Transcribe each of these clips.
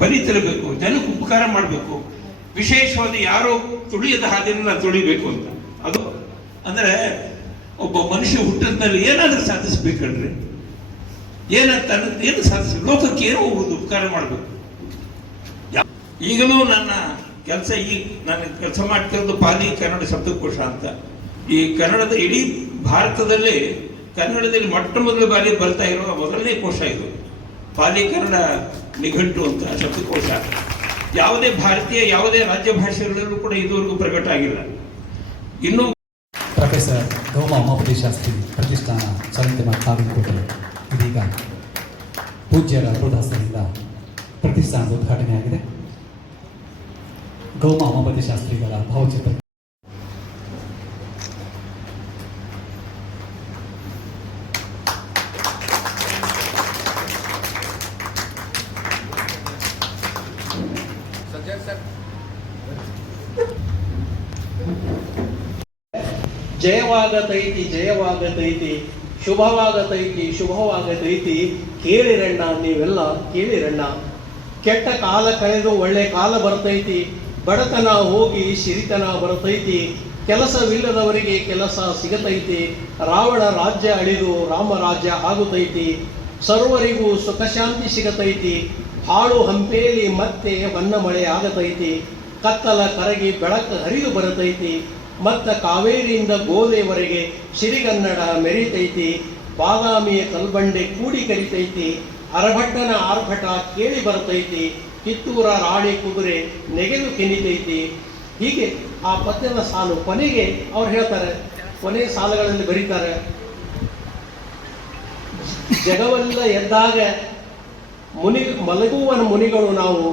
ಬಲಿ ತರಬೇಕು, ಜನಕ್ಕೆ ಉಪಕಾರ ಮಾಡಬೇಕು, ವಿಶೇಷವಾಗಿ ಯಾರೋ ತುಳಿಯದ ಹಾದಿನ ತುಳಿಬೇಕು ಅಂತ. ಅದು ಅಂದ್ರೆ ಒಬ್ಬ ಮನುಷ್ಯ ಹುಟ್ಟಿದ್ಮೇಲೆ ಏನಾದ್ರೂ ಸಾಧಿಸ್ಬೇಕಲ್ರಿ, ಏನು ಸಾಧಿಸ್ಬೇಕು, ಲೋಕಕ್ಕೆ ಏನೋ ಒಂದು ಉಪಕಾರ ಮಾಡಬೇಕು. ಈಗಲೂ ನನ್ನ ಕೆಲಸ ನಾನು ಕೆಲಸ ಮಾಡ್ತಿರೋದು ಪಾಲಿ ಕನ್ನಡ ಶಬ್ದಕೋಶ ಅಂತ. ಈ ಕನ್ನಡದ ಇಡೀ ಭಾರತದಲ್ಲಿ ಕನ್ನಡದಲ್ಲಿ ಮೊಟ್ಟ ಮೊದಲ ಬಾರಿ ಬರ್ತಾ ಇರೋ ಮೊದಲನೇ ಕೋಶ ಇದು, ಪಾಲಿ ಕನ್ನಡ ನಿಘಂಟು ಅಂತ ಶಬ್ದಕೋಶ. ಯಾವುದೇ ಭಾರತೀಯ ಯಾವುದೇ ರಾಜ್ಯ ಭಾಷೆಗಳಲ್ಲೂ ಕೂಡ ಇದುವರೆಗೂ ಪ್ರಕಟ ಆಗಿಲ್ಲ. ಇನ್ನು ಪ್ರೊಫೆಸರ್ ಗೌಮ ಉಮಾಪತಿ ಶಾಸ್ತ್ರಿ ಪ್ರತಿಷ್ಠಾನ ಚಲಂತಿಮ ಕಾವಿನಕೋಟೆ ಇದೀಗ ಪೂಜ್ಯರ ಹೃದಯದಿಂದ ಪ್ರತಿಷ್ಠಾನದ ಉದ್ಘಾಟನೆ ಆಗಿದೆ. ಗೌಮ ಉಮಾಪತಿ ಶಾಸ್ತ್ರಿಗಳ ಭಾವಚಿತ್ರ ಜಯವಾಗತೈತಿ ಜಯವಾಗತೈತಿ, ಶುಭವಾಗತೈತಿ ಶುಭವಾಗತೈತಿ, ಕೇಳಿರಣ್ಣ ನೀವೆಲ್ಲ ಕೇಳಿರಣ್ಣ. ಕೆಟ್ಟ ಕಾಲ ಕಳೆದು ಒಳ್ಳೆ ಕಾಲ ಬರ್ತೈತಿ, ಬಡತನ ಹೋಗಿ ಸಿರಿತನ ಬರ್ತೈತಿ, ಕೆಲಸವಿಲ್ಲದವರಿಗೆ ಕೆಲಸ ಸಿಗತೈತಿ, ರಾವಣ ರಾಜ್ಯ ಅಳಿದು ರಾಮರಾಜ್ಯ ಆಗುತ್ತೈತಿ, ಸರ್ವರಿಗೂ ಸುಖ ಶಾಂತಿ ಸಿಗತೈತಿ, ಹಾಳು ಹಂಪೇಲಿ ಮತ್ತೆ ಹೊನ್ನ ಮಳೆ ಆಗತೈತಿ, ಕತ್ತಲ ಕರಗಿ ಬೆಳಕು ಹರಿದು ಬರತೈತಿ, ಮತ್ತ ಕಾವೇರಿಯಿಂದ ಗೋದೆವರೆಗೆ ಸಿರಿಗನ್ನಡ ಮೆರಿತೈತಿ, ಬಾದಾಮಿಯ ಕಲ್ಬಂಡೆ ಕೂಡಿ ಕರಿತೈತಿ, ಅರಭಟ್ಟನ ಆರ್ಭಟ ಕೇಳಿ ಬರ್ತೈತಿ, ಕಿತ್ತೂರ ರಾಣಿ ಕುದುರೆ ನೆಗೆದು ಕೆನಿತೈತಿ. ಹೀಗೆ ಆ ಪದ್ಯದ ಸಾಲು ಕೊನೆಗೆ ಅವ್ರು ಹೇಳ್ತಾರೆ, ಕೊನೆಯ ಸಾಲುಗಳಲ್ಲಿ ಬರೀತಾರೆ, ಜಗವೆಲ್ಲ ಎದ್ದಾಗ ಮಲಗುವ ಮುನಿಗಳು ನಾವು,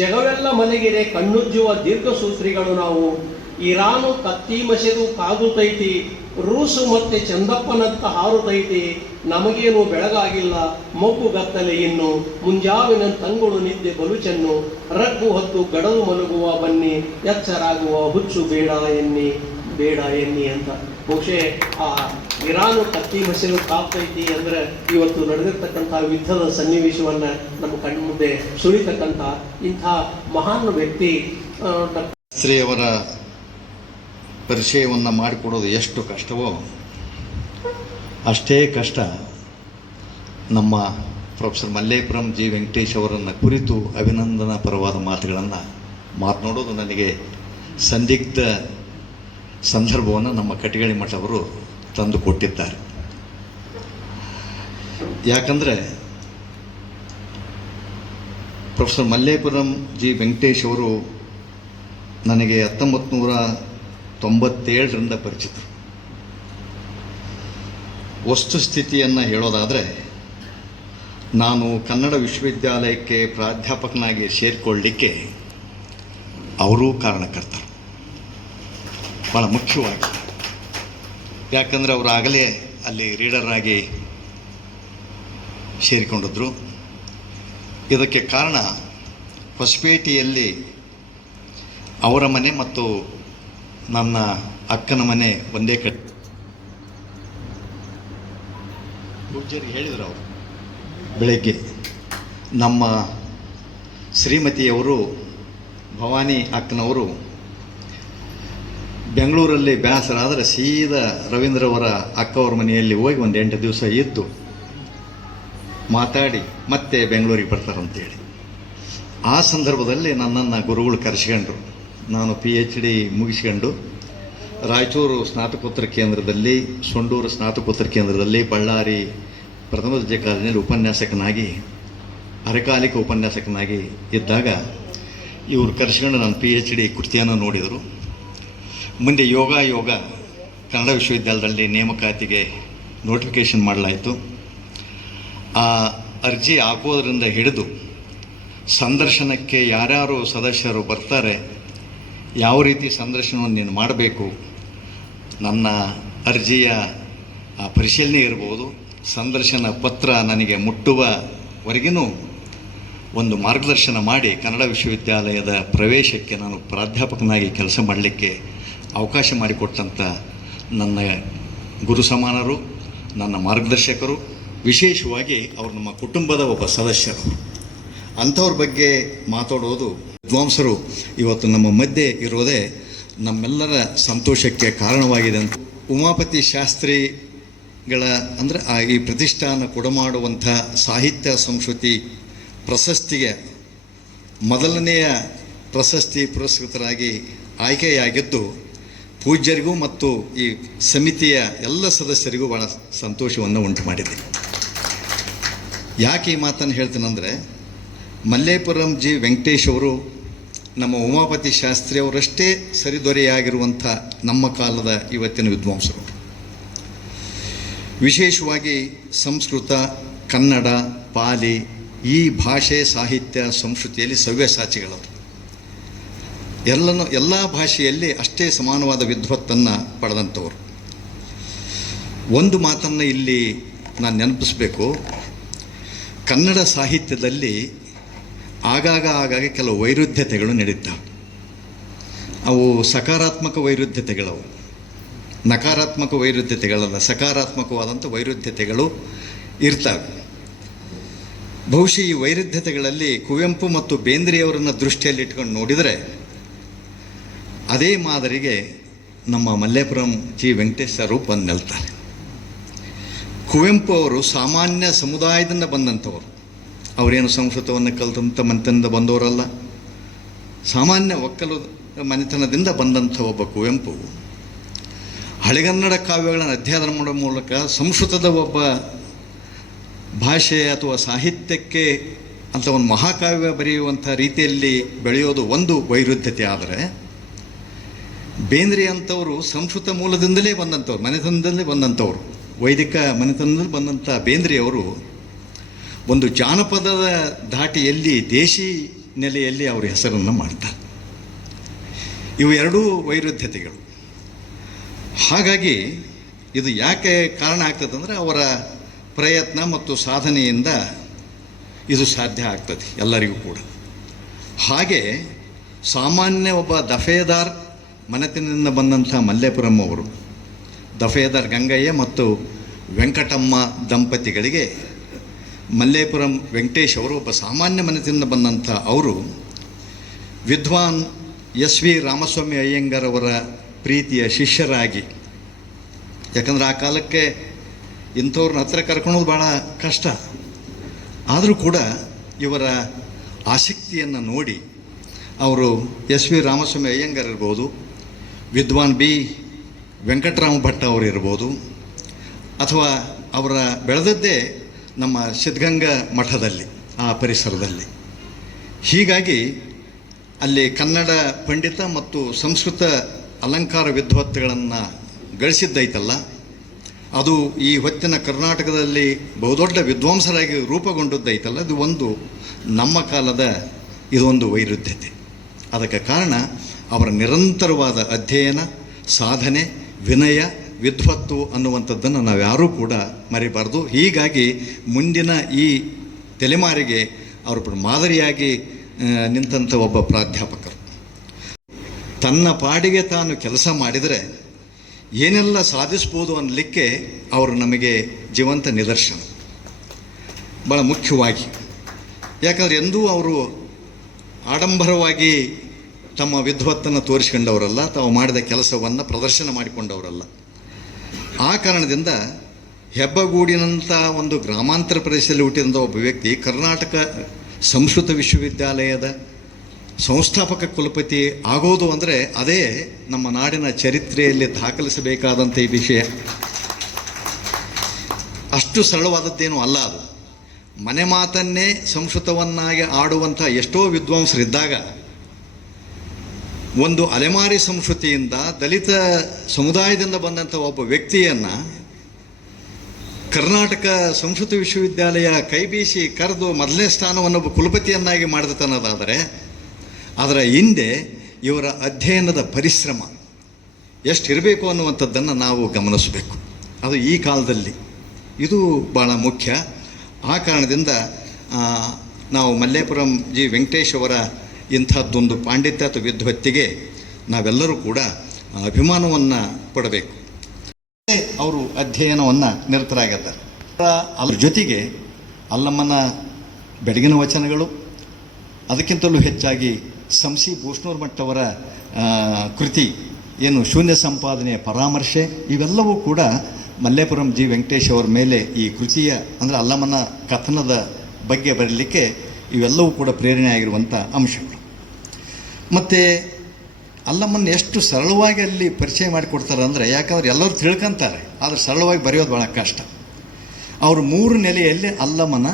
ಜಗವೆಲ್ಲ ಮಲಗಿರೆ ಕಣ್ಣುಜ್ಜುವ ದೀರ್ಘಸೂತ್ರಿಗಳು ನಾವು, ಇರಾನು ಕತ್ತಿ ಮಸೆದು ಕಾದುತೈತಿ, ರೂಸು ಮತ್ತೆ ಚಂದಪ್ಪನಂತ ಹಾರುತೈತಿ, ನಮಗೇನು ಬೆಳಗಾಗಿಲ್ಲ ಮೊಗ್ಗುಗತ್ತಲೆ ಇನ್ನು, ಮುಂಜಾವಿನ ತಂಗುಳು ನಿದ್ದೆ ಬಲುಚನ್ನು, ರಗ್ಗು ಹೊತ್ತು ಗಡಲು ಮಲಗುವ ಬನ್ನಿ, ಎಚ್ಚರಾಗುವ ಹುಚ್ಚು ಬೇಡ ಎನ್ನಿ ಅಂತ. ಬಹುಶಃ ಆ ಇರಾನು ಕತ್ತಿ ಮಸೆದು ಕಾಪ್ತೈತಿ ಅಂದ್ರೆ ಇವತ್ತು ನಡೆದಿರ್ತಕ್ಕಂಥ ಯುದ್ಧದ ಸನ್ನಿವೇಶವನ್ನ ನಮ್ಮ ಕಣ್ಮುಂದೆ ಸುಳಿತಕ್ಕಂಥ ಇಂಥ ಮಹಾನ್ ವ್ಯಕ್ತಿ ಶ್ರೀಯವರ ಪರಿಚಯವನ್ನು ಮಾಡಿಕೊಡೋದು ಎಷ್ಟು ಕಷ್ಟವೋ ಅಷ್ಟೇ ಕಷ್ಟ ನಮ್ಮ ಪ್ರೊಫೆಸರ್ ಮಲ್ಲೇಪುರಂ ಜಿ ವೆಂಕಟೇಶ್ ಅವರನ್ನು ಕುರಿತು ಅಭಿನಂದನಾ ಪರವಾದ ಮಾತುಗಳನ್ನು ಮಾತನಾಡೋದು ನನಗೆ ಸಂದಿಗ್ಧ ಸಂದರ್ಭವನ್ನು ನಮ್ಮ ಕಟಿಗಳಿ ಮಠ ಅವರು ತಂದು ಕೊಟ್ಟಿದ್ದಾರೆ. ಯಾಕಂದರೆ ಪ್ರೊಫೆಸರ್ ಮಲ್ಲೇಪುರಂ ಜಿ ವೆಂಕಟೇಶ್ ಅವರು ನನಗೆ 1997ರಿಂದ ಪರಿಚಿತರು. ವಸ್ತುಸ್ಥಿತಿಯನ್ನು ಹೇಳೋದಾದರೆ, ನಾನು ಕನ್ನಡ ವಿಶ್ವವಿದ್ಯಾಲಯಕ್ಕೆ ಪ್ರಾಧ್ಯಾಪಕನಾಗಿ ಸೇರಿಕೊಳ್ಳಲಿಕ್ಕೆ ಅವರೂ ಕಾರಣಕರ್ತರು, ಭಾಳ ಮುಖ್ಯವಾಗಿ. ಯಾಕಂದರೆ ಅವರು ಆಗಲೇ ಅಲ್ಲಿ ರೀಡರ್ ಆಗಿ ಸೇರಿಕೊಂಡಿದ್ರು. ಇದಕ್ಕೆ ಕಾರಣ ಹೊಸಪೇಟೆಯಲ್ಲಿ ಅವರ ಮನೆ ಮತ್ತು ನನ್ನ ಅಕ್ಕನ ಮನೆ ಒಂದೇ ಕಡೆ. ಪೂಜ್ಯರಿಗೆ ಹೇಳಿದರು ಅವರು ಬೆಳಗ್ಗೆ, ನಮ್ಮ ಶ್ರೀಮತಿಯವರು ಭವಾನಿ ಅಕ್ಕನವರು ಬೆಂಗಳೂರಲ್ಲಿ ಬೇಸರಾದರೆ ಸೀದಾ ರವೀಂದ್ರವರ ಅಕ್ಕವ್ರ ಮನೆಯಲ್ಲಿ ಹೋಗಿ ಒಂದು 8 ದಿವಸ ಇದ್ದು ಮಾತಾಡಿ ಮತ್ತೆ ಬೆಂಗಳೂರಿಗೆ ಬರ್ತಾರಂತೇಳಿ. ಆ ಸಂದರ್ಭದಲ್ಲಿ ನನ್ನನ್ನು ಗುರುಗಳು ಕರೆಸ್ಕೊಂಡ್ರು. ನಾನು PhD ಮುಗಿಸ್ಕೊಂಡು ರಾಯಚೂರು ಸ್ನಾತಕೋತ್ತರ ಕೇಂದ್ರದಲ್ಲಿ, ಸೊಂಡೂರು ಸ್ನಾತಕೋತ್ತರ ಕೇಂದ್ರದಲ್ಲಿ, ಬಳ್ಳಾರಿ ಪ್ರಥಮ ದರ್ಜೆ ಕಾಲೇಜಿನಲ್ಲಿ ಉಪನ್ಯಾಸಕನಾಗಿ, ಅರೆಕಾಲಿಕ ಉಪನ್ಯಾಸಕನಾಗಿ ಇದ್ದಾಗ ಇವರು ಕರೆಸ್ಕೊಂಡು ನನ್ನ PhD ಕೃತಿಯನ್ನು ನೋಡಿದರು. ಮುಂದೆ ಯೋಗ ಕನ್ನಡ ವಿಶ್ವವಿದ್ಯಾಲಯದಲ್ಲಿ ನೇಮಕಾತಿಗೆ ನೋಟಿಫಿಕೇಷನ್ ಮಾಡಲಾಯಿತು. ಆ ಅರ್ಜಿ ಹಾಕೋದ್ರಿಂದ ಹಿಡಿದು ಸಂದರ್ಶನಕ್ಕೆ ಯಾರ್ಯಾರು ಸದಸ್ಯರು ಬರ್ತಾರೆ, ಯಾವ ರೀತಿ ಸಂದರ್ಶನವನ್ನು ನೀನು ಮಾಡಬೇಕು, ನನ್ನ ಅರ್ಜಿಯ ಪರಿಶೀಲನೆ ಇರ್ಬೋದು, ಸಂದರ್ಶನ ಪತ್ರ ನನಗೆ ಮುಟ್ಟುವವರೆಗೂ ಒಂದು ಮಾರ್ಗದರ್ಶನ ಮಾಡಿ ಕನ್ನಡ ವಿಶ್ವವಿದ್ಯಾಲಯದ ಪ್ರವೇಶಕ್ಕೆ ನಾನು ಪ್ರಾಧ್ಯಾಪಕನಾಗಿ ಕೆಲಸ ಮಾಡಲಿಕ್ಕೆ ಅವಕಾಶ ಮಾಡಿಕೊಟ್ಟಂಥ ನನ್ನ ಗುರು ಸಮಾನರು, ನನ್ನ ಮಾರ್ಗದರ್ಶಕರು, ವಿಶೇಷವಾಗಿ ಅವರು ನಮ್ಮ ಕುಟುಂಬದ ಒಬ್ಬ ಸದಸ್ಯರು. ಅಂಥವ್ರ ಬಗ್ಗೆ ಮಾತಾಡೋದು, ವಿದ್ವಾಂಸರು ಇವತ್ತು ನಮ್ಮ ಮಧ್ಯೆ ಇರೋದೇ ನಮ್ಮೆಲ್ಲರ ಸಂತೋಷಕ್ಕೆ ಕಾರಣವಾಗಿದೆ ಅಂತ. ಉಮಾಪತಿ ಶಾಸ್ತ್ರಿಗಳ ಅಂದರೆ ಈ ಪ್ರತಿಷ್ಠಾನ ಕೊಡಮಾಡುವಂಥ ಸಾಹಿತ್ಯ ಸಂಸ್ಕೃತಿ ಪ್ರಶಸ್ತಿಗೆ ಮೊದಲನೆಯ ಪ್ರಶಸ್ತಿ ಪುರಸ್ಕೃತರಾಗಿ ಆಯ್ಕೆಯಾಗಿದ್ದು ಪೂಜ್ಯರಿಗೂ ಮತ್ತು ಈ ಸಮಿತಿಯ ಎಲ್ಲ ಸದಸ್ಯರಿಗೂ ಭಾಳ ಸಂತೋಷವನ್ನು ಉಂಟು ಮಾಡಿದೆ. ಯಾಕೆ ಈ ಮಾತನ್ನು ಹೇಳ್ತೀನಂದರೆ, ಮಲ್ಲೇಪುರಂ ಜಿ ವೆಂಕಟೇಶ್ ಅವರು ನಮ್ಮ ಉಮಾಪತಿ ಶಾಸ್ತ್ರಿ ಅವರಷ್ಟೇ ಸರಿದೊರೆಯಾಗಿರುವಂಥ ನಮ್ಮ ಕಾಲದ ಇವತ್ತಿನ ವಿದ್ವಾಂಸರು. ವಿಶೇಷವಾಗಿ ಸಂಸ್ಕೃತ, ಕನ್ನಡ, ಪಾಲಿ ಈ ಭಾಷೆ ಸಾಹಿತ್ಯ ಸಂಸ್ಕೃತಿಯಲ್ಲಿ ಸವ್ಯಸಾಚಿಗಳವರು. ಎಲ್ಲ ಭಾಷೆಯಲ್ಲಿ ಅಷ್ಟೇ ಸಮಾನವಾದ ವಿದ್ವತ್ತನ್ನು ಪಡೆದಂಥವರು. ಒಂದು ಮಾತನ್ನು ಇಲ್ಲಿ ನಾನು ನೆನಪಿಸಬೇಕು. ಕನ್ನಡ ಸಾಹಿತ್ಯದಲ್ಲಿ ಆಗಾಗ ಕೆಲವು ವೈರುಧ್ಯತೆಗಳು ನಡೀತಾವೆ. ಅವು ಸಕಾರಾತ್ಮಕ ವೈರುಧ್ಯತೆಗಳವು, ನಕಾರಾತ್ಮಕ ವೈರುಧ್ಯತೆಗಳಲ್ಲ, ಸಕಾರಾತ್ಮಕವಾದಂಥ ವೈರುಧ್ಯತೆಗಳು ಇರ್ತವೆ. ಬಹುಶಃ ಈ ವೈರುಧ್ಯತೆಗಳಲ್ಲಿ ಕುವೆಂಪು ಮತ್ತು ಬೇಂದ್ರೆಯವರನ್ನು ದೃಷ್ಟಿಯಲ್ಲಿ ಇಟ್ಕೊಂಡು ನೋಡಿದರೆ ಅದೇ ಮಾದರಿಗೆ ನಮ್ಮ ಮಲ್ಲೇಪುರಂ ಜಿ ವೆಂಕಟೇಶರು ಬಂದು ನಿಲ್ತಾರೆ. ಕುವೆಂಪು ಅವರು ಸಾಮಾನ್ಯ ಸಮುದಾಯದಿಂದ ಬಂದಂಥವರು. ಅವರೇನು ಸಂಸ್ಕೃತವನ್ನು ಕಲಿತಂಥ ಮನೆತನದಿಂದ ಬಂದವರಲ್ಲ, ಸಾಮಾನ್ಯ ಒಕ್ಕಲು ಮನೆತನದಿಂದ ಬಂದಂಥ ಒಬ್ಬ ಕುವೆಂಪು ಹಳೆಗನ್ನಡ ಕಾವ್ಯಗಳನ್ನು ಅಧ್ಯಯನ ಮಾಡೋ ಮೂಲಕ ಸಂಸ್ಕೃತದ ಒಬ್ಬ ಭಾಷೆ ಅಥವಾ ಸಾಹಿತ್ಯಕ್ಕೆ ಅಂತ ಒಂದು ಮಹಾಕಾವ್ಯ ಬರೆಯುವಂಥ ರೀತಿಯಲ್ಲಿ ಬೆಳೆಯೋದು ಒಂದು ವೈರುಧ್ಯತೆ. ಆದರೆ ಬೇಂದ್ರೆ ಅಂಥವರು ಸಂಸ್ಕೃತ ಮೂಲದಿಂದಲೇ ಬಂದಂಥವ್ರು, ಮನೆತನದಲ್ಲೇ ಬಂದಂಥವ್ರು, ವೈದಿಕ ಮನೆತನದಲ್ಲಿ ಬಂದಂಥ ಬೇಂದ್ರೆಯವರು ಒಂದು ಜಾನಪದದ ಧಾಟಿಯಲ್ಲಿ ದೇಶಿ ನೆಲೆಯಲ್ಲಿ ಅವರ ಹೆಸರನ್ನು ಮಾಡ್ತಾರೆ. ಇವು ಎರಡೂ ವೈರುಧ್ಯತೆಗಳು. ಹಾಗಾಗಿ ಇದು ಯಾಕೆ ಕಾರಣ ಆಗ್ತದೆ ಅಂದರೆ ಅವರ ಪ್ರಯತ್ನ ಮತ್ತು ಸಾಧನೆಯಿಂದ ಇದು ಸಾಧ್ಯ ಆಗ್ತದೆ ಎಲ್ಲರಿಗೂ ಕೂಡ. ಹಾಗೆ ಸಾಮಾನ್ಯ ಒಬ್ಬ ದಫೇದಾರ್ ಮನೆತನದಿಂದ ಬಂದಂಥ ಮಲ್ಲೇಪುರಂ ಅವರು, ದಫೇದಾರ್ ಗಂಗಯ್ಯ ಮತ್ತು ವೆಂಕಟಮ್ಮ ದಂಪತಿಗಳಿಗೆ ಮಲ್ಲೇಪುರಂ ವೆಂಕಟೇಶ್ ಅವರು ಒಬ್ಬ ಸಾಮಾನ್ಯ ಮನೆತನದಿಂದ ಬಂದಂಥ ಅವರು ವಿದ್ವಾನ್ ಎಸ್ ವಿ ರಾಮಸ್ವಾಮಿ ಅಯ್ಯಂಗಾರ್ ಅವರ ಪ್ರೀತಿಯ ಶಿಷ್ಯರಾಗಿ, ಯಾಕಂದರೆ ಆ ಕಾಲಕ್ಕೆ ಇಂಥವ್ರನ್ನ ಹತ್ರ ಕರ್ಕೊಳೋದು ಭಾಳ ಕಷ್ಟ, ಆದರೂ ಕೂಡ ಇವರ ಆಸಕ್ತಿಯನ್ನು ನೋಡಿ ಅವರು ಎಸ್ ವಿ ರಾಮಸ್ವಾಮಿ ಅಯ್ಯಂಗಾರ್ ಇರ್ಬೋದು, ವಿದ್ವಾನ್ ಬಿ ವೆಂಕಟರಾಮ ಭಟ್ಟ ಅವರು ಇರ್ಬೋದು, ಅಥವಾ ಅವರ ಬೆಳೆದದ್ದೇ ನಮ್ಮ ಸಿದ್ಧಗಂಗಾ ಮಠದಲ್ಲಿ, ಆ ಪರಿಸರದಲ್ಲಿ. ಹೀಗಾಗಿ ಅಲ್ಲಿ ಕನ್ನಡ ಪಂಡಿತ ಮತ್ತು ಸಂಸ್ಕೃತ ಅಲಂಕಾರ ವಿದ್ವತ್ತುಗಳನ್ನು ಗಳಿಸಿದ್ದೈತಲ್ಲ, ಅದು ಈ ಹೊತ್ತಿನ ಕರ್ನಾಟಕದಲ್ಲಿ ಬಹುದೊಡ್ಡ ವಿದ್ವಾಂಸರಾಗಿ ರೂಪುಗೊಂಡದ್ದೈತಲ್ಲ, ಇದು ಒಂದು ನಮ್ಮ ಕಾಲದ ಇದೊಂದು ವೈರುಧ್ಯತೆ. ಅದಕ್ಕೆ ಕಾರಣ ಅವರ ನಿರಂತರವಾದ ಅಧ್ಯಯನ, ಸಾಧನೆ, ವಿನಯ, ವಿದ್ವತ್ತು ಅನ್ನುವಂಥದ್ದನ್ನು ನಾವ್ಯಾರೂ ಕೂಡ ಮರಿಬಾರ್ದು. ಹೀಗಾಗಿ ಮುಂದಿನ ಈ ತಲೆಮಾರಿಗೆ ಅವರು ಮಾದರಿಯಾಗಿ ನಿಂತಂಥ ಒಬ್ಬ ಪ್ರಾಧ್ಯಾಪಕರು. ತನ್ನ ಪಾಡಿಗೆ ತಾನು ಕೆಲಸ ಮಾಡಿದರೆ ಏನೆಲ್ಲ ಸಾಧಿಸ್ಬೋದು ಅನ್ನಲಿಕ್ಕೆ ಅವರು ನಮಗೆ ಜೀವಂತ ನಿದರ್ಶನ, ಭಾಳ ಮುಖ್ಯವಾಗಿ. ಯಾಕಂದರೆ ಎಂದೂ ಅವರು ಆಡಂಬರವಾಗಿ ತಮ್ಮ ವಿದ್ವತ್ತನ್ನು ತೋರಿಸ್ಕೊಂಡವರಲ್ಲ, ತಾವು ಮಾಡಿದ ಕೆಲಸವನ್ನು ಪ್ರದರ್ಶನ ಮಾಡಿಕೊಂಡವರಲ್ಲ. ಆ ಕಾರಣದಿಂದ ಹೆಬ್ಬಗೂಡಿನಂಥ ಒಂದು ಗ್ರಾಮಾಂತರ ಪ್ರದೇಶದಲ್ಲಿ ಹುಟ್ಟಿದಂಥ ಒಬ್ಬ ವ್ಯಕ್ತಿ ಕರ್ನಾಟಕ ಸಂಸ್ಕೃತ ವಿಶ್ವವಿದ್ಯಾಲಯದ ಸಂಸ್ಥಾಪಕ ಕುಲಪತಿ ಆಗೋದು ಅಂದರೆ ಅದೇ ನಮ್ಮ ನಾಡಿನ ಚರಿತ್ರೆಯಲ್ಲಿ ದಾಖಲಿಸಬೇಕಾದಂಥ ಈ ವಿಷಯ. ಅಷ್ಟು ಸರಳವಾದದ್ದೇನೂ ಅಲ್ಲ ಅದು. ಮನೆ ಮಾತನ್ನೇ ಸಂಸ್ಕೃತವನ್ನಾಗಿ ಆಡುವಂಥ ಎಷ್ಟೋ ವಿದ್ವಾಂಸರಿದ್ದಾಗ ಒಂದು ಅಲೆಮಾರಿ ಸಂಸ್ಕೃತಿಯಿಂದ ದಲಿತ ಸಮುದಾಯದಿಂದ ಬಂದಂಥ ಒಬ್ಬ ವ್ಯಕ್ತಿಯನ್ನು ಕರ್ನಾಟಕ ಸಂಸ್ಕೃತ ವಿಶ್ವವಿದ್ಯಾಲಯ ಕೈಬೀಸಿ ಕರೆದು ಮೊದಲನೇ ಸ್ಥಾನವನ್ನು ಒಬ್ಬ ಕುಲಪತಿಯನ್ನಾಗಿ ಮಾಡಿದತನ್ನೋದಾದರೆ ಅದರ ಹಿಂದೆ ಇವರ ಅಧ್ಯಯನದ ಪರಿಶ್ರಮ ಎಷ್ಟಿರಬೇಕು ಅನ್ನುವಂಥದ್ದನ್ನು ನಾವು ಗಮನಿಸಬೇಕು. ಅದು ಈ ಕಾಲದಲ್ಲಿ ಇದು ಭಾಳ ಮುಖ್ಯ. ಆ ಕಾರಣದಿಂದ ನಾವು ಮಲ್ಲೇಪುರಂ ಜಿ ವೆಂಕಟೇಶ್ ಅವರ ಇಂಥದ್ದೊಂದು ಪಾಂಡಿತ್ಯ ಅಥವಾ ವಿದ್ವತ್ತಿಗೆ ನಾವೆಲ್ಲರೂ ಕೂಡ ಅಭಿಮಾನವನ್ನು ಪಡಬೇಕು. ಅವರು ಅಧ್ಯಯನವನ್ನು ನಿರತರಾಗಿದ್ದಾರೆ. ಅದ್ರ ಜೊತೆಗೆ ಅಲ್ಲಮ್ಮನ ಬೆಳಗಿನ ವಚನಗಳು, ಅದಕ್ಕಿಂತಲೂ ಹೆಚ್ಚಾಗಿ ಸಂಸಿ ಬೂಷ್ಣೂರ್ ಮಟ್ಟವರ ಕೃತಿ ಏನು ಶೂನ್ಯ ಸಂಪಾದನೆಯ ಪರಾಮರ್ಶೆ, ಇವೆಲ್ಲವೂ ಕೂಡ ಮಲ್ಲೇಪುರಂ ಜಿ ವೆಂಕಟೇಶ್ ಅವರ ಮೇಲೆ ಈ ಕೃತಿಯ ಅಂದರೆ ಅಲ್ಲಮನ ಕಥನದ ಬಗ್ಗೆ ಬರಲಿಕ್ಕೆ ಇವೆಲ್ಲವೂ ಕೂಡ ಪ್ರೇರಣೆ ಆಗಿರುವಂಥ ಅಂಶಗಳು. ಮತ್ತು ಅಲ್ಲಮ್ಮನ ಎಷ್ಟು ಸರಳವಾಗಿ ಅಲ್ಲಿ ಪರಿಚಯ ಮಾಡಿಕೊಡ್ತಾರೆ ಅಂದರೆ, ಯಾಕಂದರೆ ಎಲ್ಲರೂ ತಿಳ್ಕೊಂತಾರೆ, ಆದರೆ ಸರಳವಾಗಿ ಬರೆಯೋದು ಭಾಳ ಕಷ್ಟ. ಅವರು 3 ನೆಲೆಯಲ್ಲಿ ಅಲ್ಲಮನ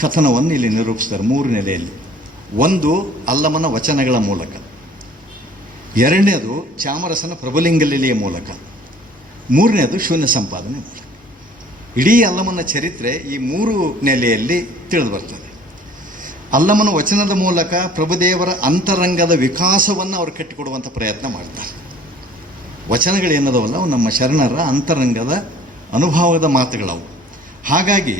ಕಥನವನ್ನು ಇಲ್ಲಿ ನಿರೂಪಿಸ್ತಾರೆ. 3 ನೆಲೆಯಲ್ಲಿ. ಒಂದು ಅಲ್ಲಮನ ವಚನಗಳ ಮೂಲಕ, ಎರಡನೇದು ಚಾಮರಸನ ಪ್ರಭುಲಿಂಗಲೀಲೆಯ ಮೂಲಕ, ಮೂರನೇದು ಶೂನ್ಯ ಸಂಪಾದನೆ ಮೂಲಕ. ಇಡೀ ಅಲ್ಲಮನ ಚರಿತ್ರೆ ಈ 3 ನೆಲೆಯಲ್ಲಿ ತಿಳಿದು ಬರ್ತದೆ. ಅಲ್ಲಮನ ವಚನದ ಮೂಲಕ ಪ್ರಭುದೇವರ ಅಂತರಂಗದ ವಿಕಾಸವನ್ನು ಅವರು ಕಟ್ಟಿಕೊಡುವಂಥ ಪ್ರಯತ್ನ ಮಾಡ್ತಾರೆ. ವಚನಗಳೇನದವಲ್ಲ ಅವು ನಮ್ಮ ಶರಣರ ಅಂತರಂಗದ ಅನುಭವದ ಮಾತುಗಳವು. ಹಾಗಾಗಿ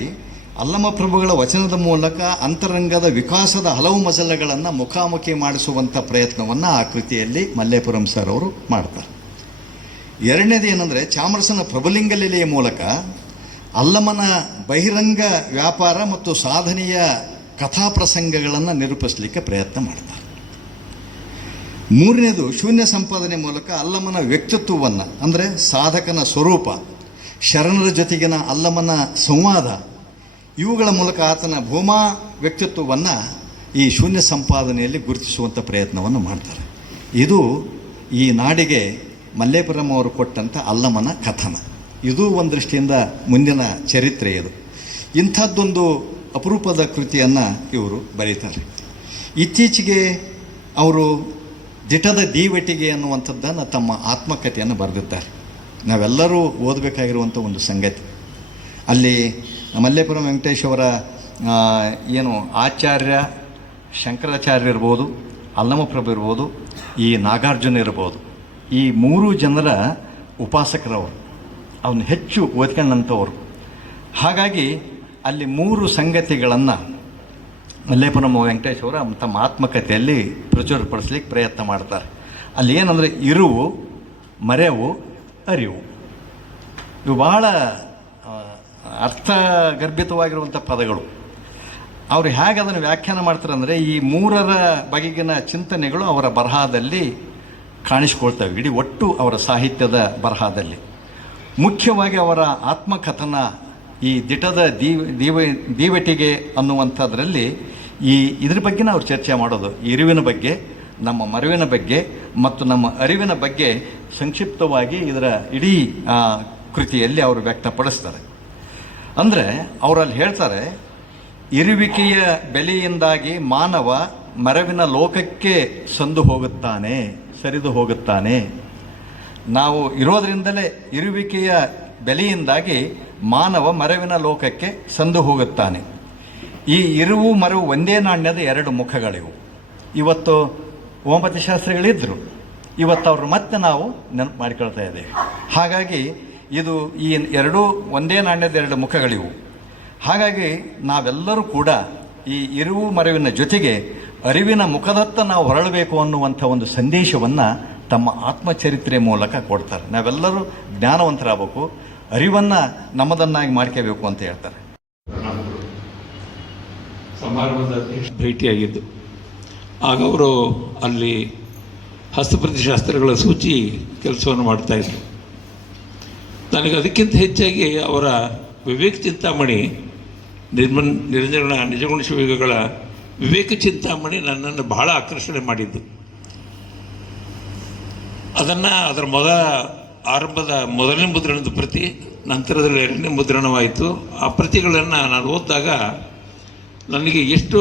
ಅಲ್ಲಮ ಪ್ರಭುಗಳ ವಚನದ ಮೂಲಕ ಅಂತರಂಗದ ವಿಕಾಸದ ಹಲವು ಮಜಲುಗಳನ್ನು ಮುಖಾಮುಖಿ ಮಾಡಿಸುವಂಥ ಪ್ರಯತ್ನವನ್ನು ಆ ಕೃತಿಯಲ್ಲಿ ಮಲ್ಲೇಪುರಂ ಸರ್ ಅವರು ಮಾಡ್ತಾರೆ. ಎರಡನೇದು ಏನಂದರೆ ಚಾಮರಸನ ಪ್ರಭುಲಿಂಗಲೀಲೆಯ ಮೂಲಕ ಅಲ್ಲಮನ ಬಹಿರಂಗ ವ್ಯಾಪಾರ ಮತ್ತು ಸಾಧನೆಯ ಕಥಾಪ್ರಸಂಗಗಳನ್ನು ನಿರೂಪಿಸಲಿಕ್ಕೆ ಪ್ರಯತ್ನ ಮಾಡ್ತಾರೆ. ಮೂರನೇದು ಶೂನ್ಯ ಸಂಪಾದನೆ ಮೂಲಕ ಅಲ್ಲಮನ ವ್ಯಕ್ತಿತ್ವವನ್ನು, ಅಂದರೆ ಸಾಧಕನ ಸ್ವರೂಪ, ಶರಣರ ಜೊತೆಗಿನ ಅಲ್ಲಮನ ಸಂವಾದ, ಇವುಗಳ ಮೂಲಕ ಆತನ ಭೂಮಾ ವ್ಯಕ್ತಿತ್ವವನ್ನು ಈ ಶೂನ್ಯ ಸಂಪಾದನೆಯಲ್ಲಿ ಗುರುತಿಸುವಂಥ ಪ್ರಯತ್ನವನ್ನು ಮಾಡ್ತಾರೆ. ಇದು ಈ ನಾಡಿಗೆ ಮಲ್ಲೇಪುರಂ ಅವರು ಕೊಟ್ಟಂಥ ಅಲ್ಲಮನ ಕಥನ. ಇದು ಒಂದು ದೃಷ್ಟಿಯಿಂದ ಮುಂದಿನ ಚರಿತ್ರೆ ಇದು. ಇಂಥದ್ದೊಂದು ಅಪರೂಪದ ಕೃತಿಯನ್ನು ಇವರು ಬರೀತಾರೆ. ಇತ್ತೀಚೆಗೆ ಅವರು ದಿಟದ ದೀವಟಿಗೆ ಅನ್ನುವಂಥದ್ದನ್ನು ತಮ್ಮ ಆತ್ಮಕಥೆಯನ್ನು ಬರೆದಿದ್ದಾರೆ. ನಾವೆಲ್ಲರೂ ಓದಬೇಕಾಗಿರುವಂಥ ಒಂದು ಸಂಗತಿ. ಅಲ್ಲಿ ಮಲ್ಲೇಪುರಂ ವೆಂಕಟೇಶ್ ಅವರ ಏನು ಆಚಾರ್ಯ ಶಂಕರಾಚಾರ್ಯ ಇರ್ಬೋದು, ಅಲ್ಲಮಪ್ರಭು ಇರ್ಬೋದು, ಈ ನಾಗಾರ್ಜುನ ಇರ್ಬೋದು, ಈ 3 ಜನರ ಉಪಾಸಕರವರು, ಅವನು ಹೆಚ್ಚು ಓದ್ಕೊಂಡಂಥವ್ರು. ಹಾಗಾಗಿ ಅಲ್ಲಿ 3 ಸಂಗತಿಗಳನ್ನು ಮಲ್ಲೇಪುರಂ ವೆಂಕಟೇಶ್ ಅವರ ತಮ್ಮ ಆತ್ಮಕಥೆಯಲ್ಲಿ ಪ್ರಚುರಪಡಿಸ್ಲಿಕ್ಕೆ ಪ್ರಯತ್ನ ಮಾಡ್ತಾರೆ. ಅಲ್ಲಿ ಏನಂದರೆ ಇರುವು, ಮರೆವು, ಅರಿವು, ಇವು ಬಹಳ ಅರ್ಥಗರ್ಭಿತವಾಗಿರುವಂಥ ಪದಗಳು. ಅವರು ಹೇಗೆ ಅದನ್ನು ವ್ಯಾಖ್ಯಾನ ಮಾಡ್ತಾರೆ ಅಂದರೆ, ಈ 3ರ ಬಗೆಗಿನ ಚಿಂತನೆಗಳು ಅವರ ಬರಹದಲ್ಲಿ ಕಾಣಿಸ್ಕೊಳ್ತವೆ, ಇಡೀ ಒಟ್ಟು ಅವರ ಸಾಹಿತ್ಯದ ಬರಹದಲ್ಲಿ. ಮುಖ್ಯವಾಗಿ ಅವರ ಆತ್ಮಕಥನ ಈ ದಿಟದ ದೀವಟಿಗೆ ಅನ್ನುವಂಥದ್ರಲ್ಲಿ ಇದ್ರ ಬಗ್ಗೆನ ಅವ್ರು ಚರ್ಚೆ ಮಾಡೋದು. ಇರುವಿನ ಬಗ್ಗೆ, ನಮ್ಮ ಮರುವಿನ ಬಗ್ಗೆ ಮತ್ತು ನಮ್ಮ ಅರಿವಿನ ಬಗ್ಗೆ ಸಂಕ್ಷಿಪ್ತವಾಗಿ ಇದರ ಇಡೀ ಕೃತಿಯಲ್ಲಿ ಅವರು ವ್ಯಕ್ತಪಡಿಸ್ತಾರೆ. ಅಂದರೆ ಅವರಲ್ಲಿ ಹೇಳ್ತಾರೆ, ಇರುವಿಕೆಯ ಬೆಲೆಯಿಂದಾಗಿ ಮಾನವ ಮರವಿನ ಲೋಕಕ್ಕೆ ಸಂದು ಹೋಗುತ್ತಾನೆ, ಸರಿದು ಹೋಗುತ್ತಾನೆ. ನಾವು ಇರೋದರಿಂದಲೇ ಇರುವಿಕೆಯ ಬೆಲೆಯಿಂದಾಗಿ ಮಾನವ ಮರವಿನ ಲೋಕಕ್ಕೆ ಸಂದು ಹೋಗುತ್ತಾನೆ. ಈ ಇರುವು ಮರವು ಒಂದೇ ನಾಣ್ಯದ 2 ಮುಖಗಳಿವು. ಇವತ್ತು ಓಂಪತಿ ಶಾಸ್ತ್ರಿಗಳಿದ್ದರು, ಇವತ್ತು ಅವರು ಮತ್ತೆ ನಾವು ನೆನಪು ಮಾಡಿಕೊಳ್ತಾ ಇದ್ದೇವೆ. ಹಾಗಾಗಿ ಇದು ಈ 2 ಒಂದೇ ನಾಣ್ಯದ 2 ಮುಖಗಳಿವು. ಹಾಗಾಗಿ ನಾವೆಲ್ಲರೂ ಕೂಡ ಈ ಇರುವು ಮರವಿನ ಜೊತೆಗೆ ಅರಿವಿನ ಮುಖದತ್ತ ನಾವು ಹೊರಳಬೇಕು ಅನ್ನುವಂಥ ಒಂದು ಸಂದೇಶವನ್ನು ತಮ್ಮ ಆತ್ಮಚರಿತ್ರೆ ಮೂಲಕ ಕೊಡ್ತಾರೆ. ನಾವೆಲ್ಲರೂ ಜ್ಞಾನವಂತರಾಗಬೇಕು, ಅರಿವನ್ನು ನಮ್ಮದನ್ನಾಗಿ ಮಾಡ್ಕೋಬೇಕು ಅಂತ ಹೇಳ್ತಾರೆ. ಸಮಾರಂಭದ ಭೇಟಿಯಾಗಿದ್ದು ಆಗ ಅವರು ಅಲ್ಲಿ ಹಸ್ತಪ್ರತಿ ಶಾಸ್ತ್ರಗಳ ಸೂಚಿ ಕೆಲಸವನ್ನು ಮಾಡ್ತಾಯಿದ್ರು. ನನಗೆ ಅದಕ್ಕಿಂತ ಹೆಚ್ಚಾಗಿ ಅವರ ವಿವೇಕ ಚಿಂತಾಮಣಿ ನಿಜಗುಣ ಶಿವಯೋಗಿಗಳ ವಿವೇಕ ಚಿಂತಾಮಣಿ ನನ್ನನ್ನು ಬಹಳ ಆಕರ್ಷಣೆ ಮಾಡಿದ್ದು. ಅದನ್ನು ಅದರ ಆರಂಭದ ಮೊದಲನೇ ಮುದ್ರಣದ ಪ್ರತಿ, ನಂತರದಲ್ಲಿ 2ನೇ ಮುದ್ರಣವಾಯಿತು. ಆ ಪ್ರತಿಗಳನ್ನು ನಾನು ಓದಿದಾಗ ನನಗೆ ಎಷ್ಟು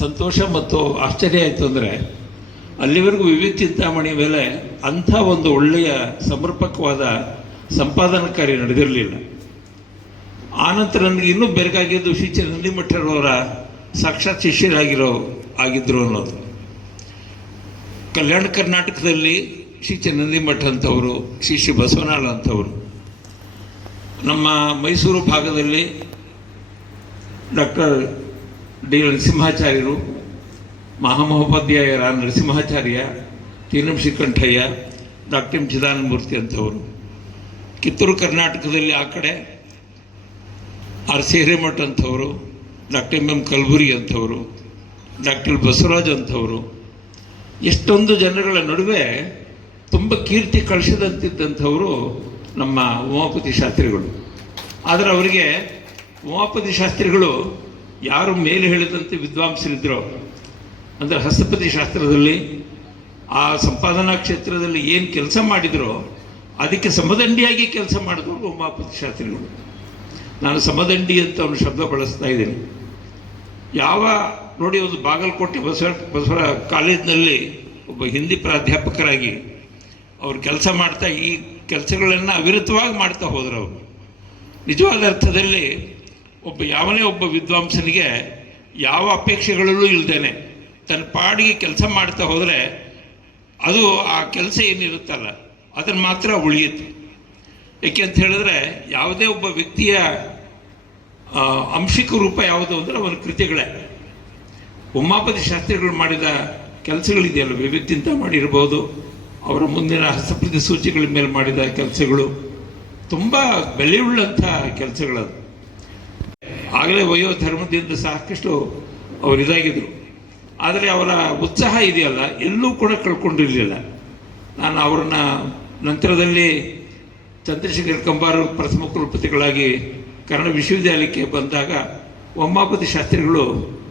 ಸಂತೋಷ ಮತ್ತು ಆಶ್ಚರ್ಯ ಆಯಿತು ಅಂದರೆ, ಅಲ್ಲಿವರೆಗೂ ವಿವೇಕ ಚಿಂತಾಮಣಿ ಮೇಲೆ ಅಂಥ ಒಂದು ಒಳ್ಳೆಯ ಸಮರ್ಪಕವಾದ ಸಂಪಾದನಾ ಕಾರ್ಯ ನಡೆದಿರಲಿಲ್ಲ. ಆನಂತರ ನನಗೆ ಇನ್ನೂ ಬೆರಗಾಗಿದ್ದು ಶ್ರೀ ನಂದಿಮಠರವರ ಸಾಕ್ಷಾತ್ ಆಗಿದ್ದರು ಅನ್ನೋದು. ಕಲ್ಯಾಣ ಕರ್ನಾಟಕದಲ್ಲಿ ಶ್ರೀ ನಂದಿಮಠ ಅಂತವರು, ಶ್ರೀ ಬಸವನಾಳ ಅಂತವರು, ನಮ್ಮ ಮೈಸೂರು ಭಾಗದಲ್ಲಿ ಡಾಕ್ಟರ್ ಡಿ ನರಸಿಂಹಾಚಾರ್ಯರು, ಮಹಾಮಹೋಪಾಧ್ಯಾಯರ ನರಸಿಂಹಾಚಾರ್ಯ, ತೀನಂ ಶ್ರೀಕಂಠಯ್ಯ, ಡಾಕ್ಟರ್ ಎಂ ಚಿದಾನಂದಮೂರ್ತಿ ಅಂತವರು. ಕಿತ್ತೂರು ಕರ್ನಾಟಕದಲ್ಲಿ ಆ ಕಡೆ ಆರ್ ಸಿ ಹಿರೇಮಠ ಅಂಥವರು, ಡಾಕ್ಟರ್ ಎಂ ಕಲಬುರ್ಗಿ ಅಂಥವರು, ಡಾಕ್ಟರ್ ಬಸವರಾಜ್ ಅಂಥವರು, ಎಷ್ಟೊಂದು ಜನಗಳ ನಡುವೆ ತುಂಬ ಕೀರ್ತಿ ಕಳಿಸಿದಂತಿದ್ದಂಥವರು ನಮ್ಮ ಉಮಾಪತಿ ಶಾಸ್ತ್ರಿಗಳು. ಆದರೆ ಅವರಿಗೆ ಉಮಾಪತಿ ಶಾಸ್ತ್ರಿಗಳು ಯಾರು ಮೇಲೆ ಹೇಳಿದಂತೆ ವಿದ್ವಾಂಸರಿದ್ದರೋ, ಅಂದರೆ ಹಸ್ತಪತಿ ಶಾಸ್ತ್ರದಲ್ಲಿ ಆ ಸಂಪಾದನಾ ಕ್ಷೇತ್ರದಲ್ಲಿ ಏನು ಕೆಲಸ ಮಾಡಿದರೋ ಅದಕ್ಕೆ ಸಮದಂಡಿಯಾಗಿ ಕೆಲಸ ಮಾಡಿದವರು ಉಮಾಪತಿ ಶಾಸ್ತ್ರಿಗಳು. ನಾನು ಸಮದಂಡಿ ಅಂತ ಒಂದು ಶಬ್ದ ಬಳಸ್ತಾ ಇದ್ದೀನಿ. ನೋಡಿ, ಒಂದು ಬಾಗಲಕೋಟೆ ಬಸವರ ಕಾಲೇಜಿನಲ್ಲಿ ಒಬ್ಬ ಹಿಂದಿ ಪ್ರಾಧ್ಯಾಪಕರಾಗಿ ಅವ್ರು ಕೆಲಸ ಮಾಡ್ತಾ ಈ ಕೆಲಸಗಳನ್ನು ಅವಿರತವಾಗಿ ಮಾಡ್ತಾ ಹೋದರು. ಅವರು ನಿಜವಾದ ಅರ್ಥದಲ್ಲಿ ಯಾವನೇ ಒಬ್ಬ ವಿದ್ವಾಂಸನಿಗೆ ಯಾವ ಅಪೇಕ್ಷೆಗಳಲ್ಲೂ ಇಲ್ದೇನೆ ತನ್ನ ಪಾಡಿಗೆ ಕೆಲಸ ಮಾಡ್ತಾ ಹೋದರೆ ಅದು ಆ ಕೆಲಸ ಏನಿರುತ್ತಲ್ಲ ಅದನ್ನು ಮಾತ್ರ ಉಳಿಯುತ್ತೆ. ಏಕೆ ಅಂತ ಹೇಳಿದ್ರೆ ಯಾವುದೇ ಒಬ್ಬ ವ್ಯಕ್ತಿಯ ಅಂಶಿಕ ರೂಪ ಯಾವುದು ಅಂದರೆ ಅವನ ಕೃತಿಗಳೇ. ಉಮಾಪತಿ ಶಾಸ್ತ್ರಿಗಳು ಮಾಡಿದ ಕೆಲಸಗಳಿದೆಯಲ್ಲ, ವ್ಯಕ್ತಿಂತ ಮಾಡಿರ್ಬೋದು, ಅವರ ಮುಂದಿನ ಹಸ್ತಪ್ರತಿ ಸೂಚಿಗಳ ಮೇಲೆ ಮಾಡಿದ ಕೆಲಸಗಳು ತುಂಬ ಬೆಲೆಯುಳ್ಳಂಥ ಕೆಲಸಗಳದು. ಆಗಲೇ ವಯೋಧರ್ಮದಿಂದ ಸಾಕಷ್ಟು ಅವರು ಇದಾಗಿದ್ದರು. ಆದರೆ ಅವರ ಉತ್ಸಾಹ ಇದೆಯಲ್ಲ ಎಲ್ಲೂ ಕೂಡ ಕಳ್ಕೊಂಡಿರಲಿಲ್ಲ. ನಾನು ಅವರನ್ನ ನಂತರದಲ್ಲಿ ಚಂದ್ರಶೇಖರ್ ಕಂಬಾರು ಪ್ರಥಮ ಕುಲಪತಿಗಳಾಗಿ ಕನ್ನಡ ವಿಶ್ವವಿದ್ಯಾಲಯಕ್ಕೆ ಬಂದಾಗ ಉಮಾಪತಿ ಶಾಸ್ತ್ರಿಗಳು